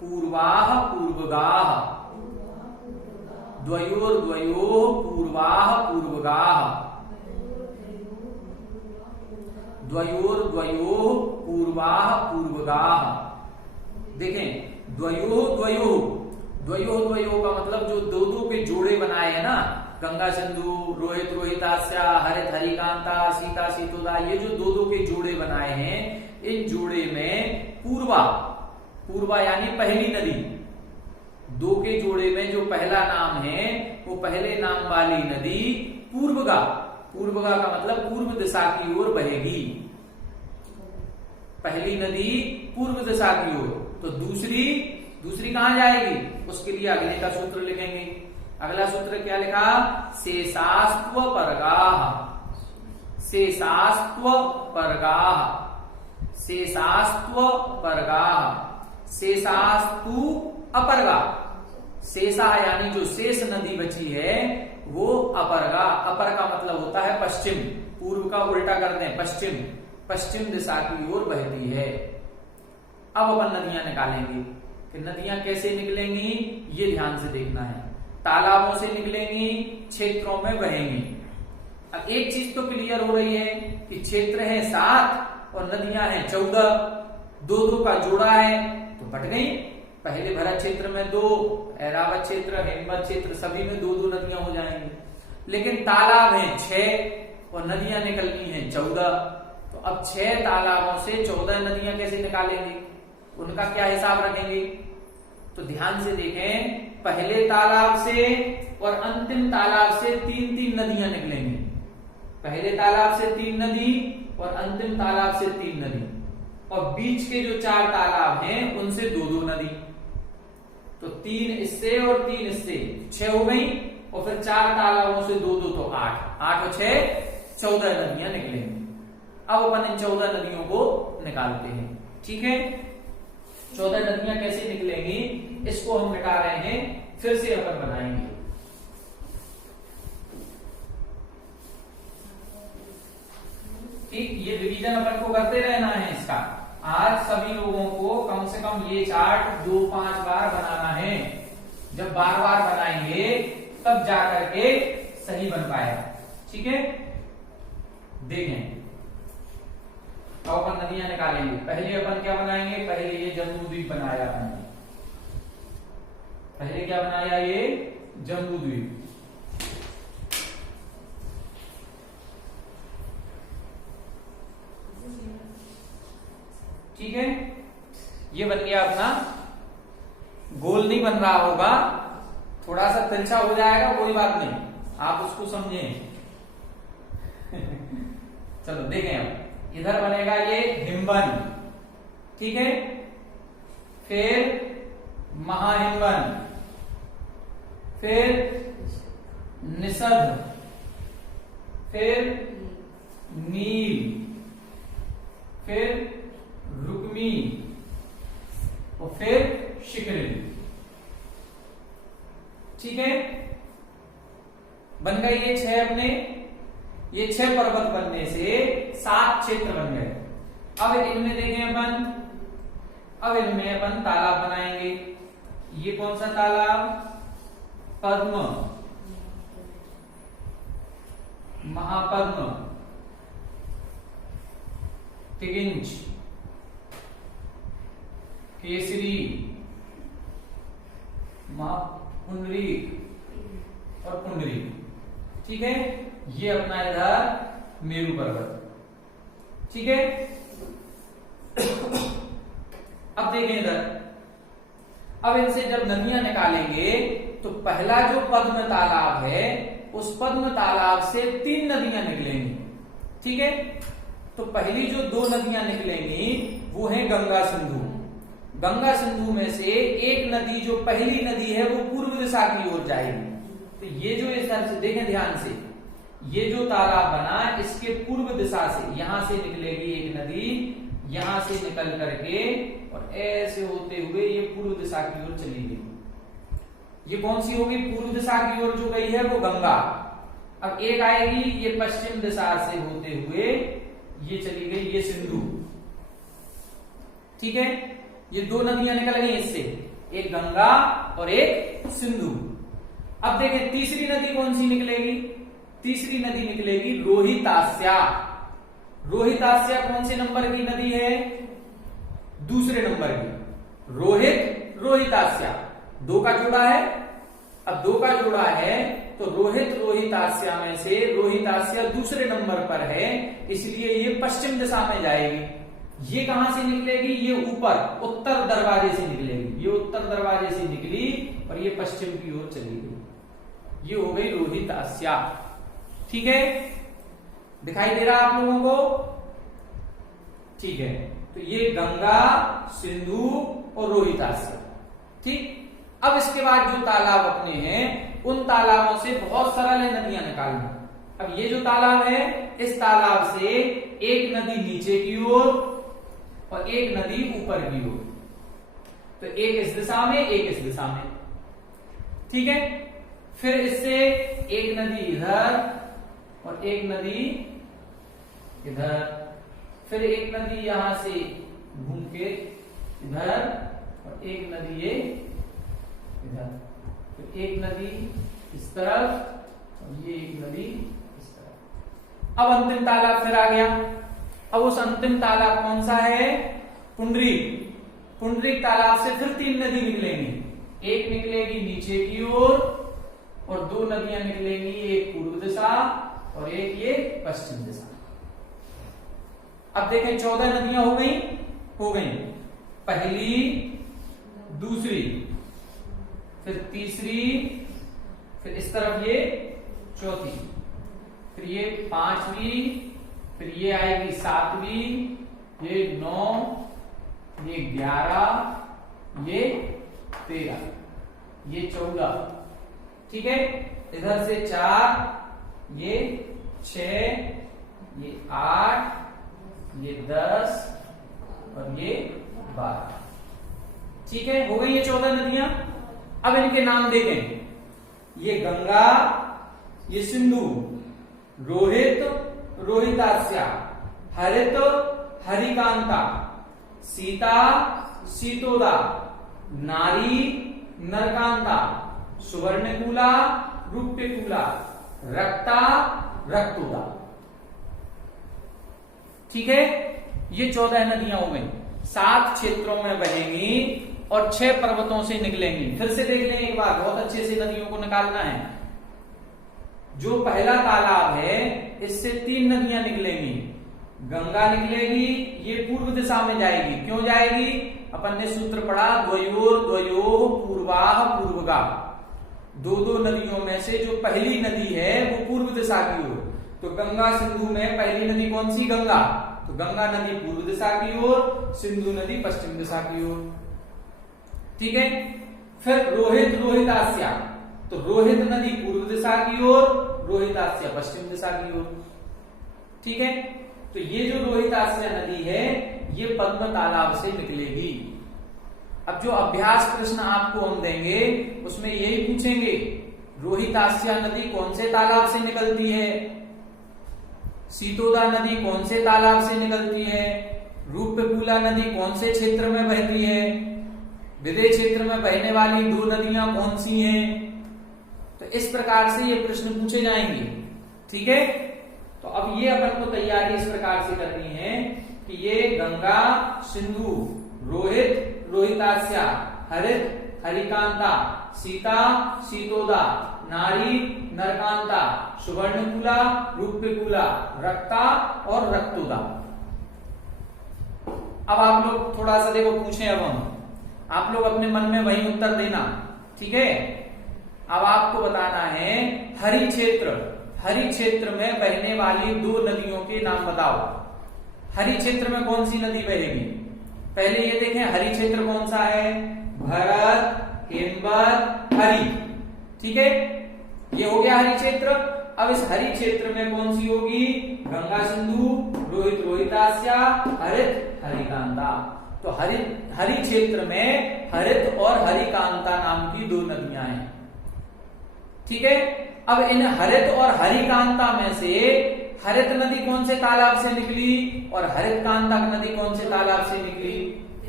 पूर्वाः पूर्वगाः, द्वयोर द्वयोः पूर्वाः पूर्वगाः, द्वयोर द्वयोः पूर्वाः पूर्वगाः। देखें द्वयोः द्वयोः, द्वयोः द्वयोः का मतलब जो दो दो के जोड़े बनाए हैं ना, गंगा सिंधु, रोहित रोहितास्या, हरित हरिकांता, सीता सीतोदा, ये जो दो दो के जोड़े बनाए हैं, इन जोड़े में पूर्वा, पूर्वा यानी पहली नदी, दो के जोड़े में जो पहला नाम है वो पहले नाम वाली नदी पूर्वगा, पूर्वगा का मतलब पूर्व दिशा की ओर बहेगी। पहली नदी पूर्व दिशा की ओर, तो दूसरी कहां जाएगी, उसके लिए अगले का सूत्र लिखेंगे। अगला सूत्र क्या लिखा? शेषास्त्व परगाः, शेषास्त्व परगाः, शेषास्त्व परगाः, शेषास्तु अपरगा। शेषा यानी जो शेष नदी बची है वो अपरगा, अपर का मतलब होता है पश्चिम, पूर्व का उल्टा कर दें पश्चिम, पश्चिम दिशा की ओर बहती है। अब अपन नदियां निकालेंगे कि नदियां कैसे निकलेंगी, ये ध्यान से देखना है। तालाबों से निकलेंगी, क्षेत्रों में बहेंगी। अब एक चीज तो क्लियर हो रही है कि क्षेत्र है 7 और नदियां हैं 14। दो दो का जोड़ा है तो बट गई। पहले भरत क्षेत्र में 2, ऐरावत क्षेत्र, हेमवत क्षेत्र सभी में 2-2 नदियां हो जाएंगी। लेकिन तालाब है 6 और नदियां निकलनी है 14। तो अब 6 तालाबों से 14 नदियां कैसे निकालेंगे, उनका क्या हिसाब रखेंगे? तो ध्यान से देखें, पहले तालाब से और अंतिम तालाब से 3-3 नदियां निकलेंगी। पहले तालाब से 3 नदी और अंतिम तालाब से 3 नदी, और बीच के जो 4 तालाब हैं उनसे 2-2 नदी। तो 3 इससे और 3 इससे 6 हो गई, और फिर 4 तालाबों से 2-2 तो 8, 8 और 6 14 नदियां निकलेंगी। अब अपन इन 14 नदियों को निकालते हैं। ठीक है, 14 नदियां कैसे निकलेंगी इसको हम मिटा रहे हैं, फिर से अपन बनाएंगे। ठीक, ये रिवीजन अपन को करते रहना है इसका। आज सभी लोगों को कम से कम ये चार्ट 2-5 बार बनाना है। जब बार बार बनाएंगे तब जाकर के सही बन पाएगा। ठीक है, देखें तो अपन नदियां निकालेंगे। पहले अपन क्या बनाएंगे, पहले ये जम्बूद्वीप बनाया अपन ने। पहले क्या बनाया, ये जम्बूद्वीप। ठीक है, ये बन गया अपना। गोल नहीं बन रहा होगा, थोड़ा सा तिरछा हो जाएगा, कोई बात नहीं, आप उसको समझें। चलो देखें, अब इधर बनेगा ये हिमवन। ठीक है, फिर महाहिमवन, फिर निषद, फिर नील, फिर रुक्मी, और फिर शिखरिन। ठीक है, बन गए ये 6 अपने। ये 6 पर्वत बनने से 7 क्षेत्र बन गए। अब इनमें देखें अपन, अब इनमें अपन तालाब बनाएंगे। ये कौन सा तालाब, पद्म, महापद्म, तिगिंज, केसरी, पुंडरीक और पुंडरीक। ठीक है, ये अपना इधर मेरू पर्वत। ठीक है, अब देखें इधर, अब इनसे जब नदियां निकालेंगे तो पहला जो पद्म तालाब है उस पद्म तालाब से 3 नदियां निकलेंगी। ठीक है, तो पहली जो 2 नदियां निकलेंगी वो है गंगा सिंधु। गंगा सिंधु में से एक नदी, जो पहली नदी है, वो पूर्व दिशा की ओर जाएगी। तो ये जो इस तरह से देखें ध्यान से, ये जो तालाब बना इसके पूर्व दिशा से यहां से निकलेगी एक नदी, यहां से निकल करके और ऐसे होते हुए ये पूर्व दिशा की ओर चली गई। ये कौन सी होगी, पूर्व दिशा की ओर जो गई है वो गंगा। अब एक आएगी, ये पश्चिम दिशा से होते हुए ये चली गई, ये सिंधु। ठीक है, ये 2 नदियां निकल गई इससे, एक गंगा और एक सिंधु। अब देखें तीसरी नदी कौन सी निकलेगी, तीसरी नदी निकलेगी रोहितास्या। रोहितास्या कौन से नंबर की नदी है, दूसरे नंबर की। रोहित रोहितास्या 2 का जोड़ा है। अब 2 का जोड़ा है तो रोहित रोहितास्या में से रोहितास्या दूसरे नंबर पर है, इसलिए ये पश्चिम दिशा में जाएगी। ये कहां से निकलेगी, ये ऊपर उत्तर दरवाजे से निकलेगी। ये उत्तर दरवाजे से निकली और ये पश्चिम की ओर चली गई। ये हो गई रोहितास्या। ठीक है, दिखाई दे रहा आप लोगों को? ठीक है, तो ये गंगा, सिंधु और रोहितास्या। ठीक, अब इसके बाद जो तालाब अपने हैं उन तालाबों से बहुत सरल है नदियां निकालना। अब ये जो तालाब है, इस तालाब से एक नदी नीचे की ओर और एक नदी ऊपर की ओर, तो एक इस दिशा में एक इस दिशा में। ठीक है, फिर इससे एक नदी इधर और एक नदी इधर, फिर एक नदी यहां से घूम के इधर और एक नदी ये इधर, तो एक नदी इस तरफ और ये एक नदी इस तरफ। अब अंतिम तालाब फिर आ गया। अब उस अंतिम तालाब कौन सा है, पुंडरीक तालाब से फिर 3 नदी निकलेंगी। एक निकलेगी नीचे की ओर और 2 नदियां निकलेंगी, एक पूर्व दिशा और एक ये पश्चिम दिशा। अब देखें 14 नदियां हो गई। पहली, दूसरी, फिर तीसरी, फिर इस तरफ ये चौथी, फिर ये 5वीं, फिर ये आएगी 7वीं, ये 9, ये 11, ये 13, ये 14। ठीक है, इधर से 4, ये 6, ये 8, ये 10 और ये 12। ठीक है, हो गई ये 14 नदियां। अब इनके नाम देखें, ये गंगा, ये सिंधु, रोहित, रोहितास्या, हरित, हरिकांता, सीता, सीतोदा, नारी, नरकांता, सुवर्णकूला, रूप्यकूला, रक्ता, रक्तोदा। ठीक है, ये 14 नदियां हो गई। 7 क्षेत्रों में बहेंगी और 6 पर्वतों से निकलेंगी। फिर से देख लें एक बार, बहुत अच्छे से नदियों को निकालना है। जो पहला तालाब है इससे 3 नदियां निकलेंगी। गंगा निकलेगी, ये पूर्व दिशा में जाएगी। क्यों जाएगी? अपन ने सूत्र पढ़ा, द्वयोः पूर्वाः पूर्वगा। 2 नदियों में से जो पहली नदी है वो पूर्व दिशा की ओर। तो गंगा सिंधु में पहली नदी कौन सी? गंगा। तो गंगा नदी पूर्व दिशा की ओर, सिंधु नदी पश्चिम दिशा की ओर। ठीक है, फिर रोहित, रोहितास्या। तो रोहित नदी पूर्व दिशा की ओर, रोहितास्या पश्चिम दिशा की ओर। ठीक है, तो ये जो रोहितास्या नदी है ये पद्म तालाब से निकलेगी। अब जो अभ्यास प्रश्न आपको हम देंगे उसमें यही पूछेंगे, रोहितास्या नदी कौन से तालाब से निकलती है, सीतोदा नदी कौन से तालाब से निकलती है, रूप्यकूला नदी कौन से क्षेत्र में बहती है, विदेह क्षेत्र में बहने वाली 2 नदियां कौन सी हैं। तो इस प्रकार से ये प्रश्न पूछे जाएंगे। ठीक है, तो अब ये अपन को तैयारी इस प्रकार से करनी है कि ये गंगा, सिंधु, रोहित, रोहितास्या, हरित, हरिकांता, सीता, सीतोदा, नारी, नरकांता, सुवर्णकूला, रूप्यकूला, रक्ता और रक्तोदा। अब आप लोग थोड़ा सा देखो, पूछें अब हम, आप लोग अपने मन में वही उत्तर देना। ठीक है, अब आपको बताना है हरि क्षेत्र में बहने वाली 2 नदियों के नाम बताओ। हरि क्षेत्र में कौन सी नदी बहेगी? पहले ये देखें, हरि क्षेत्र कौन सा है? भरत, हेमवत, हरि। ठीक है, ये हो गया हरि क्षेत्र। अब इस हरि क्षेत्र में कौन सी होगी? गंगा, सिंधु, रोहित, रोहितास्या, हरित, हरिकांता। तो हरि क्षेत्र में हरित और हरिकांता नाम की 2 नदियां हैं। ठीक है, अब इन हरित और हरिकांता में से हरित नदी कौन से तालाब से निकली और हरिकांता नदी कौन से तालाब से निकली?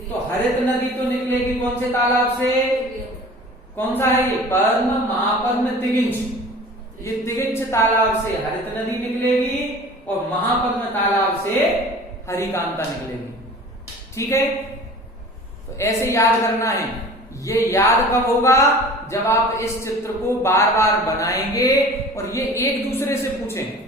तो हरित नदी तो निकलेगी कौन से तालाब से? कौन सा है ये? पद्म, महापद्म, तिगिंच। ये तिगिंच तालाब से हरित नदी निकलेगी और महापद्म तालाब से हरिकांता निकलेगी। ठीक है, तो ऐसे याद करना है। ये याद कब होगा? जब आप इस चित्र को बार बार बनाएंगे और ये एक दूसरे से पूछें।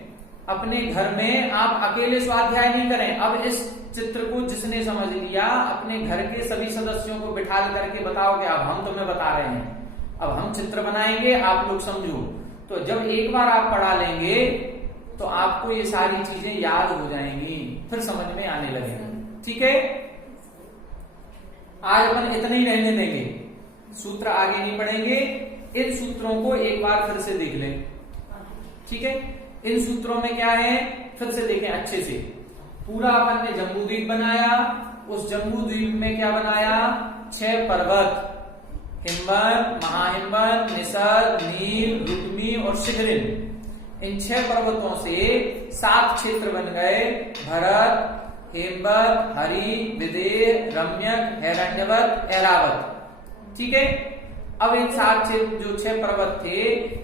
अपने घर में आप अकेले स्वाध्याय नहीं करें। अब इस चित्र को जिसने समझ लिया, अपने घर के सभी सदस्यों को बिठा करके बताओगे, अब हम तुम्हें बता रहे हैं, अब हम चित्र बनाएंगे, आप लोग समझो। तो जब एक बार आप पढ़ा लेंगे तो आपको ये सारी चीजें याद हो जाएंगी, फिर समझ में आने लगेगी। ठीक है, आज अपन इतना ही रहने देंगे, सूत्र आगे नहीं पढ़ेंगे। इन सूत्रों को एक बार फिर से देख लें। ठीक है, इन सूत्रों में क्या है फिर से देखें अच्छे से। पूरा अपन ने जम्बूद्वीप बनाया, उस जम्बूद्वीप में क्या बनाया? 6 पर्वत, हिमवत, महाहिमवत, निषद, नील, रुक्मी और शिखरिन। इन 6 पर्वतों से 7 क्षेत्र बन गए, भरत, हेमवत, हरि, विदेह, रम्यक, हिरण्यवत, ऐरावत। ठीक है, अब इन 7 जो 6 पर्वत थे,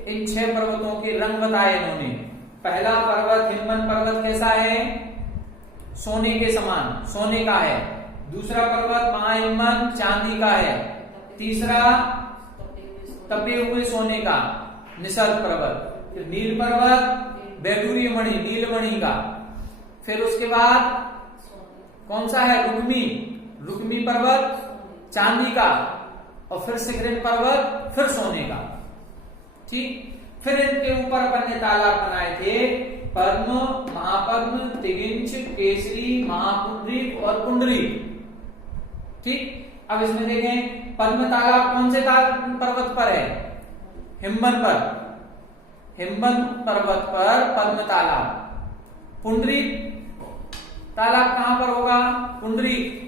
इन 6 पर्वतों के रंग बताए इन्होंने। पहला पर्वत हिमवत पर्वत कैसा है? सोने के समान, सोने का है। दूसरा पर्वत महाहिमन चांदी का है, तीसरा तपे हुए सोने का निसर्ग पर्वत, फिर नील पर्वत बैडूरी मणि नीलमणि का, फिर उसके बाद कौन सा है रुक्मी पर्वत चांदी का, और फिर शिखरिन पर्वत फिर सोने का। ठीक, फिर इनके ऊपर अपन ने तालाब बनाए थे पद्म, महापद्म, तिगिंच, केसरी, महापुंडरीक और पुंडरीक। ठीक, अब इसमें देखें पद्म तालाब कौन से पर्वत पर है? हिमवन पर, हिमवन पर्वत पर पद्म तालाब। पुंडरीक तालाब कहां पर होगा? पुंडरीक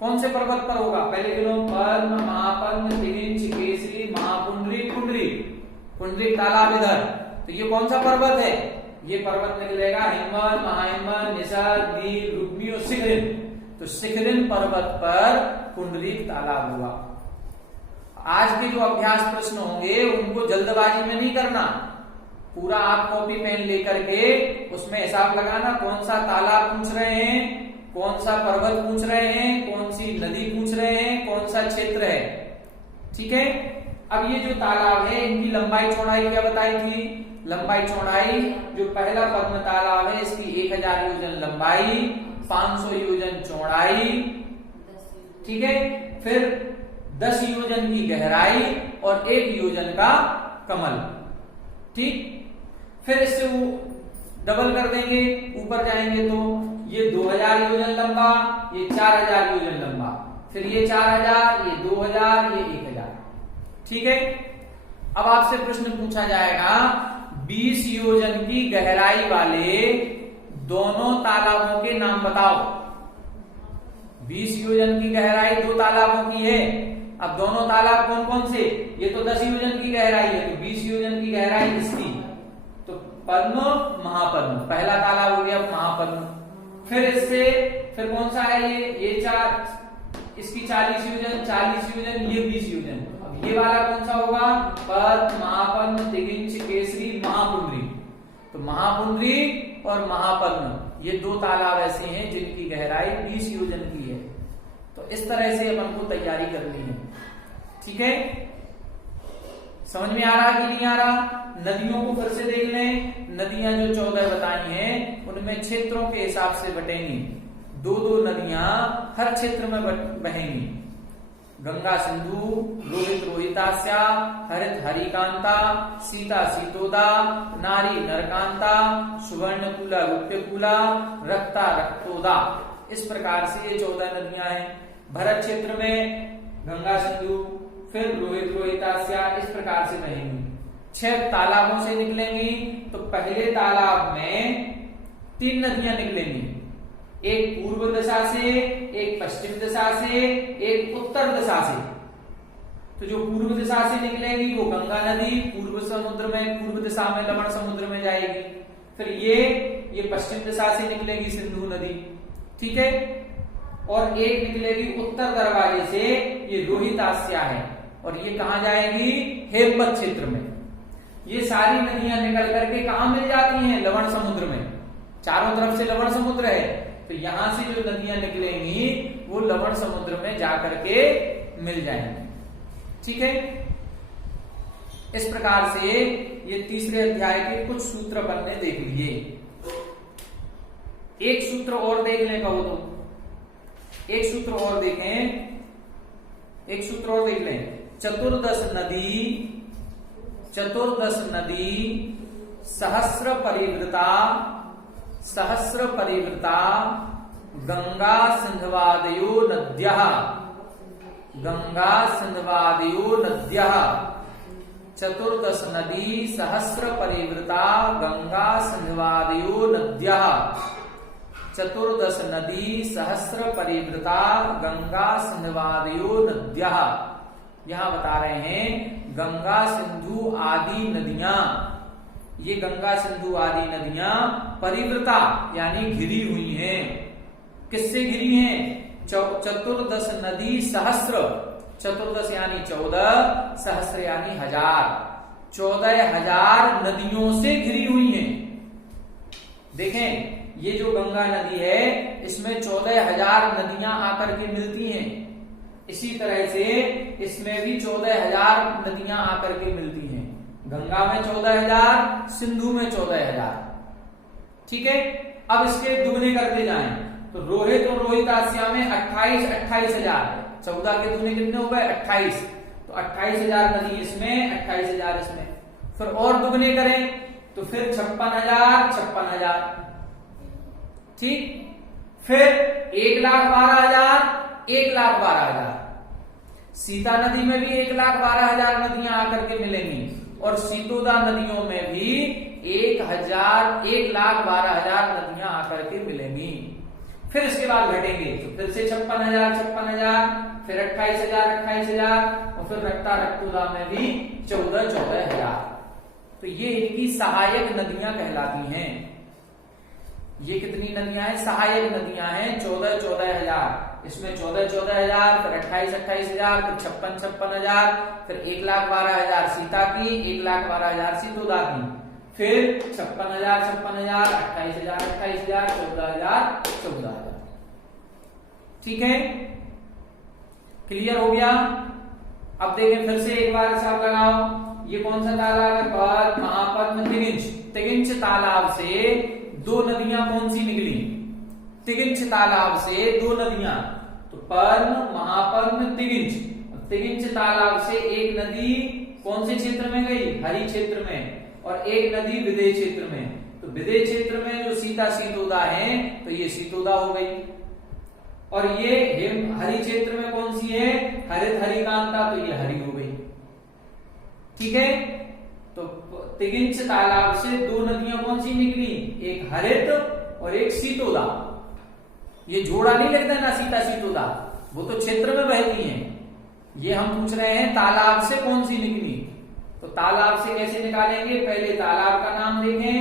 कौन से पर्वत पर होगा? पहले गिनो पद्म, महापद्म, तिगिंच, केसरी, महापुंडरीक, पुंडरीक। पुंडरीक तालाब इधर, तो ये कौन सा पर्वत है? ये पर्वत निकलेगा हिमवन, महाहिमवन, निसर्ग, नील, रुक्मी और शिखरिन। तो शिखरिन पर्वत पर पुंडरीक तालाब हुआ। आज के जो अभ्यास प्रश्न होंगे उनको जल्दबाजी में नहीं करना, पूरा आप कॉपी पेन लेकर के उसमें हिसाब लगाना, कौन सा तालाब पूछ रहे हैं, कौन सा पर्वत पूछ रहे हैं, कौन सी नदी पूछ रहे हैं, कौन सा क्षेत्र है। ठीक है, अब ये जो तालाब है इनकी लंबाई चौड़ाई क्या बताई थी? लंबाई चौड़ाई जो पहला पद्म तालाब है इसकी 1000 योजन लंबाई, 500 योजन चौड़ाई। ठीक है, फिर 10 योजन की गहराई और 1 योजन का कमल। ठीक, फिर इससे वो डबल कर देंगे, ऊपर जाएंगे तो ये 2000 योजन लंबा, ये 4000 योजन लंबा, फिर ये 4000, ये 2000, ये 1000। ठीक है, अब आपसे प्रश्न पूछा जाएगा 20 योजन की गहराई वाले दोनों तालाबों के नाम बताओ। 20 योजन की गहराई 2 तालाबों की है। अब दोनों तालाब कौन कौन से? ये तो 10 योजन की गहराई है, तो 20 योजन की गहराई इसकी, तो पद्म, महापद्म, पहला तालाब हो गया महापद्म। फिर इससे फिर कौन सा है ये 4, इसकी 40 योजन, 40 योजन, ये 20 योजन। अब ये वाला कौन सा होगा? पद्म, महापद्म, तिगिंच, केसरी, महापुंडरीक। तो महापुंडरीक और महापद्म ये 2 तालाब ऐसे हैं जिनकी गहराई 20 योजन की है। तो इस तरह से अपन को तैयारी करनी है। ठीक है, समझ में आ रहा कि नहीं आ रहा? नदियों को फिर से देख लें। नदियां जो 14 बताई हैं उनमें क्षेत्रों के हिसाब से बटेंगी। 2-2 नदियां हर क्षेत्र में बहेंगी। गंगा सिंधु, रोहित रोहितास्या, हरित हरिकांता, सीता सीतोदा, नारी नरकांता, सुवर्णकूला रुप्यकूला, रक्ता रक्तोदा। इस प्रकार से ये 14 नदियां हैं। भरत क्षेत्र में गंगा सिंधु, फिर रोहित रोहितास्या, इस प्रकार से बहेंगी। 6 तालाबों से निकलेंगी। तो पहले तालाब में 3 नदियां निकलेंगी, एक पूर्व दिशा से, एक पश्चिम दिशा से, एक उत्तर दिशा से। तो जो पूर्व दिशा से निकलेगी वो गंगा नदी पूर्व समुद्र में, पूर्व दिशा में लवण समुद्र में जाएगी। फिर ये पश्चिम दिशा से निकलेगी सिंधु नदी। ठीक है, और एक निकलेगी उत्तर दरवाजे से, ये रोहितास्या है, और ये कहां जाएगी? हेमवत क्षेत्र में। ये सारी नदियां निकल करके कहां मिल जाती हैं? लवण समुद्र में। चारों तरफ से लवण समुद्र है, तो यहां से जो नदियां निकलेंगी वो लवण समुद्र में जाकर के मिल जाएंगी। ठीक है, इस प्रकार से ये तीसरे अध्याय के कुछ सूत्र अपन ने देख लिए। एक सूत्र और देख लें कहो तो, एक सूत्र और देखें, एक सूत्र और देख लें। चतुर्दश नदी सहस्र परिवृता गंगा सिंधवादयो नद्यः चतुर्दश नदी सहस्र परिवृता गंगा सिंधवादयो नद्यः चतुर्दश नदी सहस्र परिवृता गंगा सिंधवादयो नद्यः। यहां बता रहे हैं गंगा सिंधु आदि नदियां, ये गंगा सिंधु आदि नदियां परिवृता यानी घिरी हुई हैं। किससे घिरी हैं? चतुर्दश नदी सहस्र, चतुर्दश यानी 14, सहस्र यानी 1000, 14,000 नदियों से घिरी हुई हैं। देखें ये जो गंगा नदी है इसमें 14,000 नदियां आकर के मिलती हैं। इसी तरह से इसमें भी 14,000 नदियां आकर के मिलती हैं। गंगा में 14,000, सिंधु में 14,000। ठीक है, अब इसके दुगने करते जाएं तो रोहित और रोहितास्या में 28,000। 14 के दुगने कितने हो गए? 28। तो 28,000 नदी इसमें, 28,000 इसमें। फिर और दुगने करें तो फिर 56,000। ठीक, फिर 1,12,000, 1,12,000। सीता नदी में भी 1,12,000 नदियां आकर के मिलेंगी और सीतोदा नदियों में भी 1,12,000 नदियां आकर के मिलेंगी। फिर इसके बाद घटेंगे तो फिर से 56,000, फिर 28,000 और फिर रक्तोदा में भी 14,000। तो ये इनकी सहायक नदियां कहलाती हैं। ये कितनी नदियां हैं? सहायक नदियां हैं 14,000। इसमें 14,000, फिर 28,000, फिर 56,000, फिर 1,12,000 सीता की, 1,12,000 सीतोदा की, फिर 56,000, 28,000, 14,000। ठीक है, क्लियर हो गया? अब देखें फिर से एक बार हिसाब लगाओ। ये कौन सा तालाब है? पद्म, महापद्म, तिगिंच। तिगिंच तालाब से 2 नदियां कौन सी निकली? तिगिंच तालाब से 2 नदियां, तो पद्म, महापद्म, तिगिंच। तिगिंच तालाब से एक नदी कौन से क्षेत्र में गई? हरि क्षेत्र में, और एक नदी विदेह क्षेत्र में। तो विदेह क्षेत्र में जो सीता सीतोदा है तो ये सीतोदा हो गई, और ये हरि क्षेत्र में कौन सी है? हरित हरिकांता, तो ये हरि हो गई। ठीक है, तो तिगिंच तालाब से 2 नदियां कौन सी निकली? एक हरित और एक सीतोदा। ये जोड़ा नहीं लगता ना सीता सीतोदा, वो तो क्षेत्र में बहती हैं। ये हम पूछ रहे हैं तालाब से कौन सी निकली। तो तालाब से कैसे निकालेंगे? पहले तालाब का नाम देखें,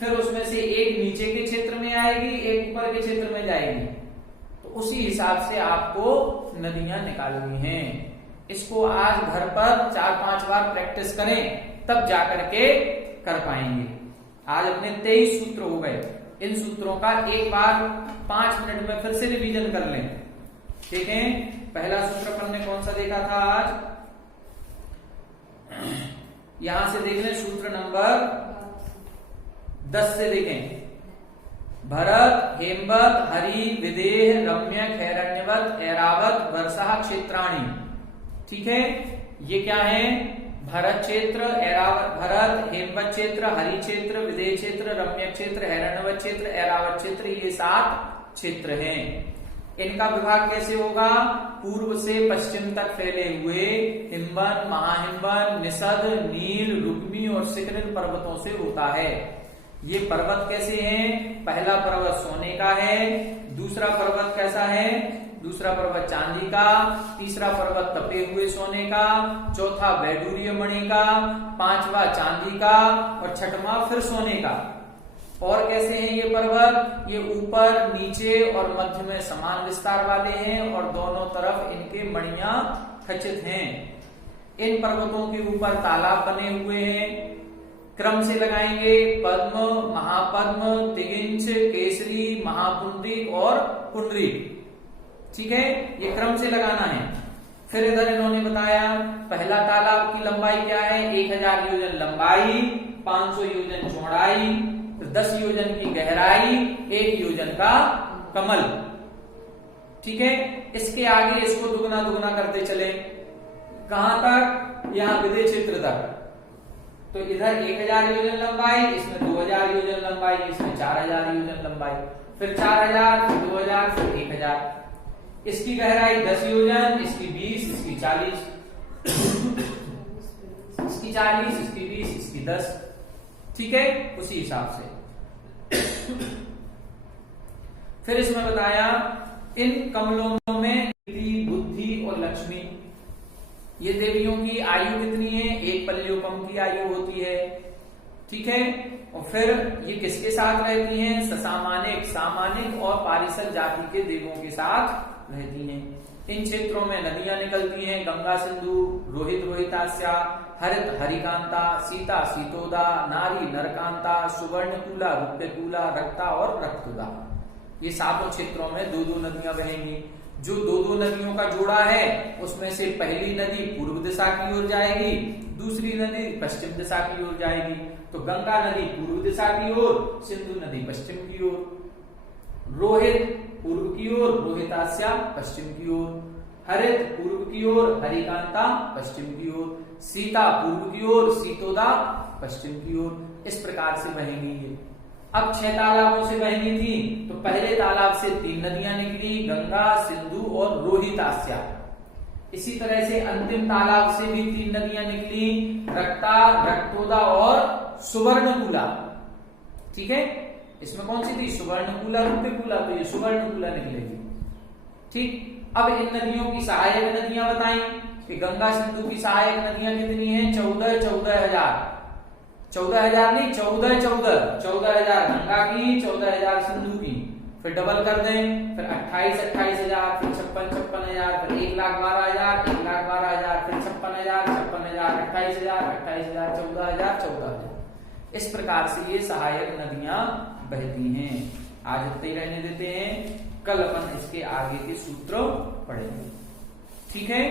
फिर उसमें से एक नीचे के क्षेत्र में आएगी, एक ऊपर के क्षेत्र में जाएगी। तो उसी हिसाब से आपको नदियां निकालनी हैं। इसको आज घर पर 4-5 बार प्रैक्टिस करें, तब जाकर के कर पाएंगे। आज अपने 23 सूत्र हो गए। इन सूत्रों का एक बार 5 मिनट में फिर से रिवीजन कर लें। ठीक है, पहला सूत्र अपन ने कौन सा देखा था आज? यहां से देख लें, सूत्र नंबर 10 से देखें। भरत, हेमवत, हरि, विदेह, रम्यक, हिरण्यवत, ऐरावत, वर्षा, क्षेत्राणि। ठीक है, ये क्या है? भरत क्षेत्र, भरत, हेमवत क्षेत्र, हरि क्षेत्र, विदेह क्षेत्र, रम्यक क्षेत्र, हिरण्यवत क्षेत्र, ऐरावत क्षेत्र, ये 7 क्षेत्र हैं। इनका विभाग कैसे होगा? पूर्व से पश्चिम तक फैले हुए हिमवन, महाहिमवन, निषद, नील, रुक्मी और शिखरिन पर्वतों से होता है। ये पर्वत कैसे हैं? पहला पर्वत सोने का है, दूसरा पर्वत कैसा है? दूसरा पर्वत चांदी का, तीसरा पर्वत तपे हुए सोने का, चौथा वैडूर्य मणि का, 5वां चांदी का और 6वां फिर सोने का। और कैसे हैं ये पर्वत? ये ऊपर, नीचे और मध्य में समान विस्तार वाले हैं और दोनों तरफ इनके मणियां खचित हैं। इन पर्वतों के ऊपर तालाब बने हुए हैं। क्रम से लगाएंगे, पद्म, महापद्म, तिगिंच, केसरी, महापुंडरीक और पुंडरीक। ठीक है, ये क्रम से लगाना है। फिर इधर इन्होंने बताया पहला तालाब की लंबाई क्या है? 1000 योजन लंबाई, 500 योजन चौड़ाई, 10 योजन की गहराई, 1 योजन का कमल। ठीक है, इसके आगे इसको दुगना दुगना करते चले। कहां तक? यहां विदेह क्षेत्र तक। तो इधर 1000 योजन लंबाई, इसमें 2000 योजन लंबाई, इसमें 4000 योजन लंबाई, फिर 4000, फिर 2000, फिर 1000। इसकी गहराई 10 योजन, इसकी 20, इसकी 40, इसकी 40, इसकी 20, इसकी 10। ठीक है, उसी हिसाब से। फिर इसमें बताया इन कमलों में बुद्धि और लक्ष्मी, ये देवियों की आयु कितनी है? 1 पल्योपम की आयु होती है। ठीक है, और फिर ये किसके साथ रहती हैं? ससामानिक, सामानिक और पारिसल जाति के देवों के साथ रहती हैं। इन क्षेत्रों में नदियां निकलती हैं, गंगा सिंधु, रोहित रोहितास्या, हरित हरिकांता, सीता सीतोदा, नारी नरकांता, सुवर्णकूला रुप्यकूला, रक्ता और रक्तुदा। ये सातों क्षेत्रों में दो दो नदियां बहेंगी। जो दो दो नदियों का जोड़ा है उसमें से पहली नदी पूर्व दिशा की ओर जाएगी, दूसरी नदी पश्चिम दिशा की ओर जाएगी। तो गंगा नदी पूर्व दिशा की ओर, सिंधु नदी पश्चिम की ओर, रोहित पूर्व की ओर, रोहितास्या पश्चिम की ओर, हरित पूर्व की ओर, हरिकांता पश्चिम की ओर, सीता पूर्व की ओर, सीतोदा पश्चिम की ओर। इस प्रकार से बहेंगी ये। अब 6 तालाबों से बहनी थी, तो पहले तालाब से 3 नदियां निकली, गंगा, सिंधु और रोहितास्या। इसी तरह से अंतिम तालाब से भी 3 नदियां निकली, रक्ता, रक्तोदा और सुवर्णकूला। ठीक है, इसमें कौन सी थी? सुवर्णकूला, रुप्यकूला, तो ये सुवर्णकूला निकलेगी। ठीक, अब इन नदियों की सहायक नदियां बताई कि गंगा सिंधु की सहायक नदियां कितनी हैं? 14,000 14,000 नहीं, 14,000 गंगा की, 14,000 सिंधु की। फिर डबल कर दें, फिर 28,000, फिर 56,000, फिर 1,12,000, 1,12,000, फिर 56,000, 28,000, 14,000। इस प्रकार से ये सहायक नदियां बहती हैं। आज इतने ही रहने देते हैं, कल अपन इसके आगे के सूत्र पढ़ेंगे। ठीक है।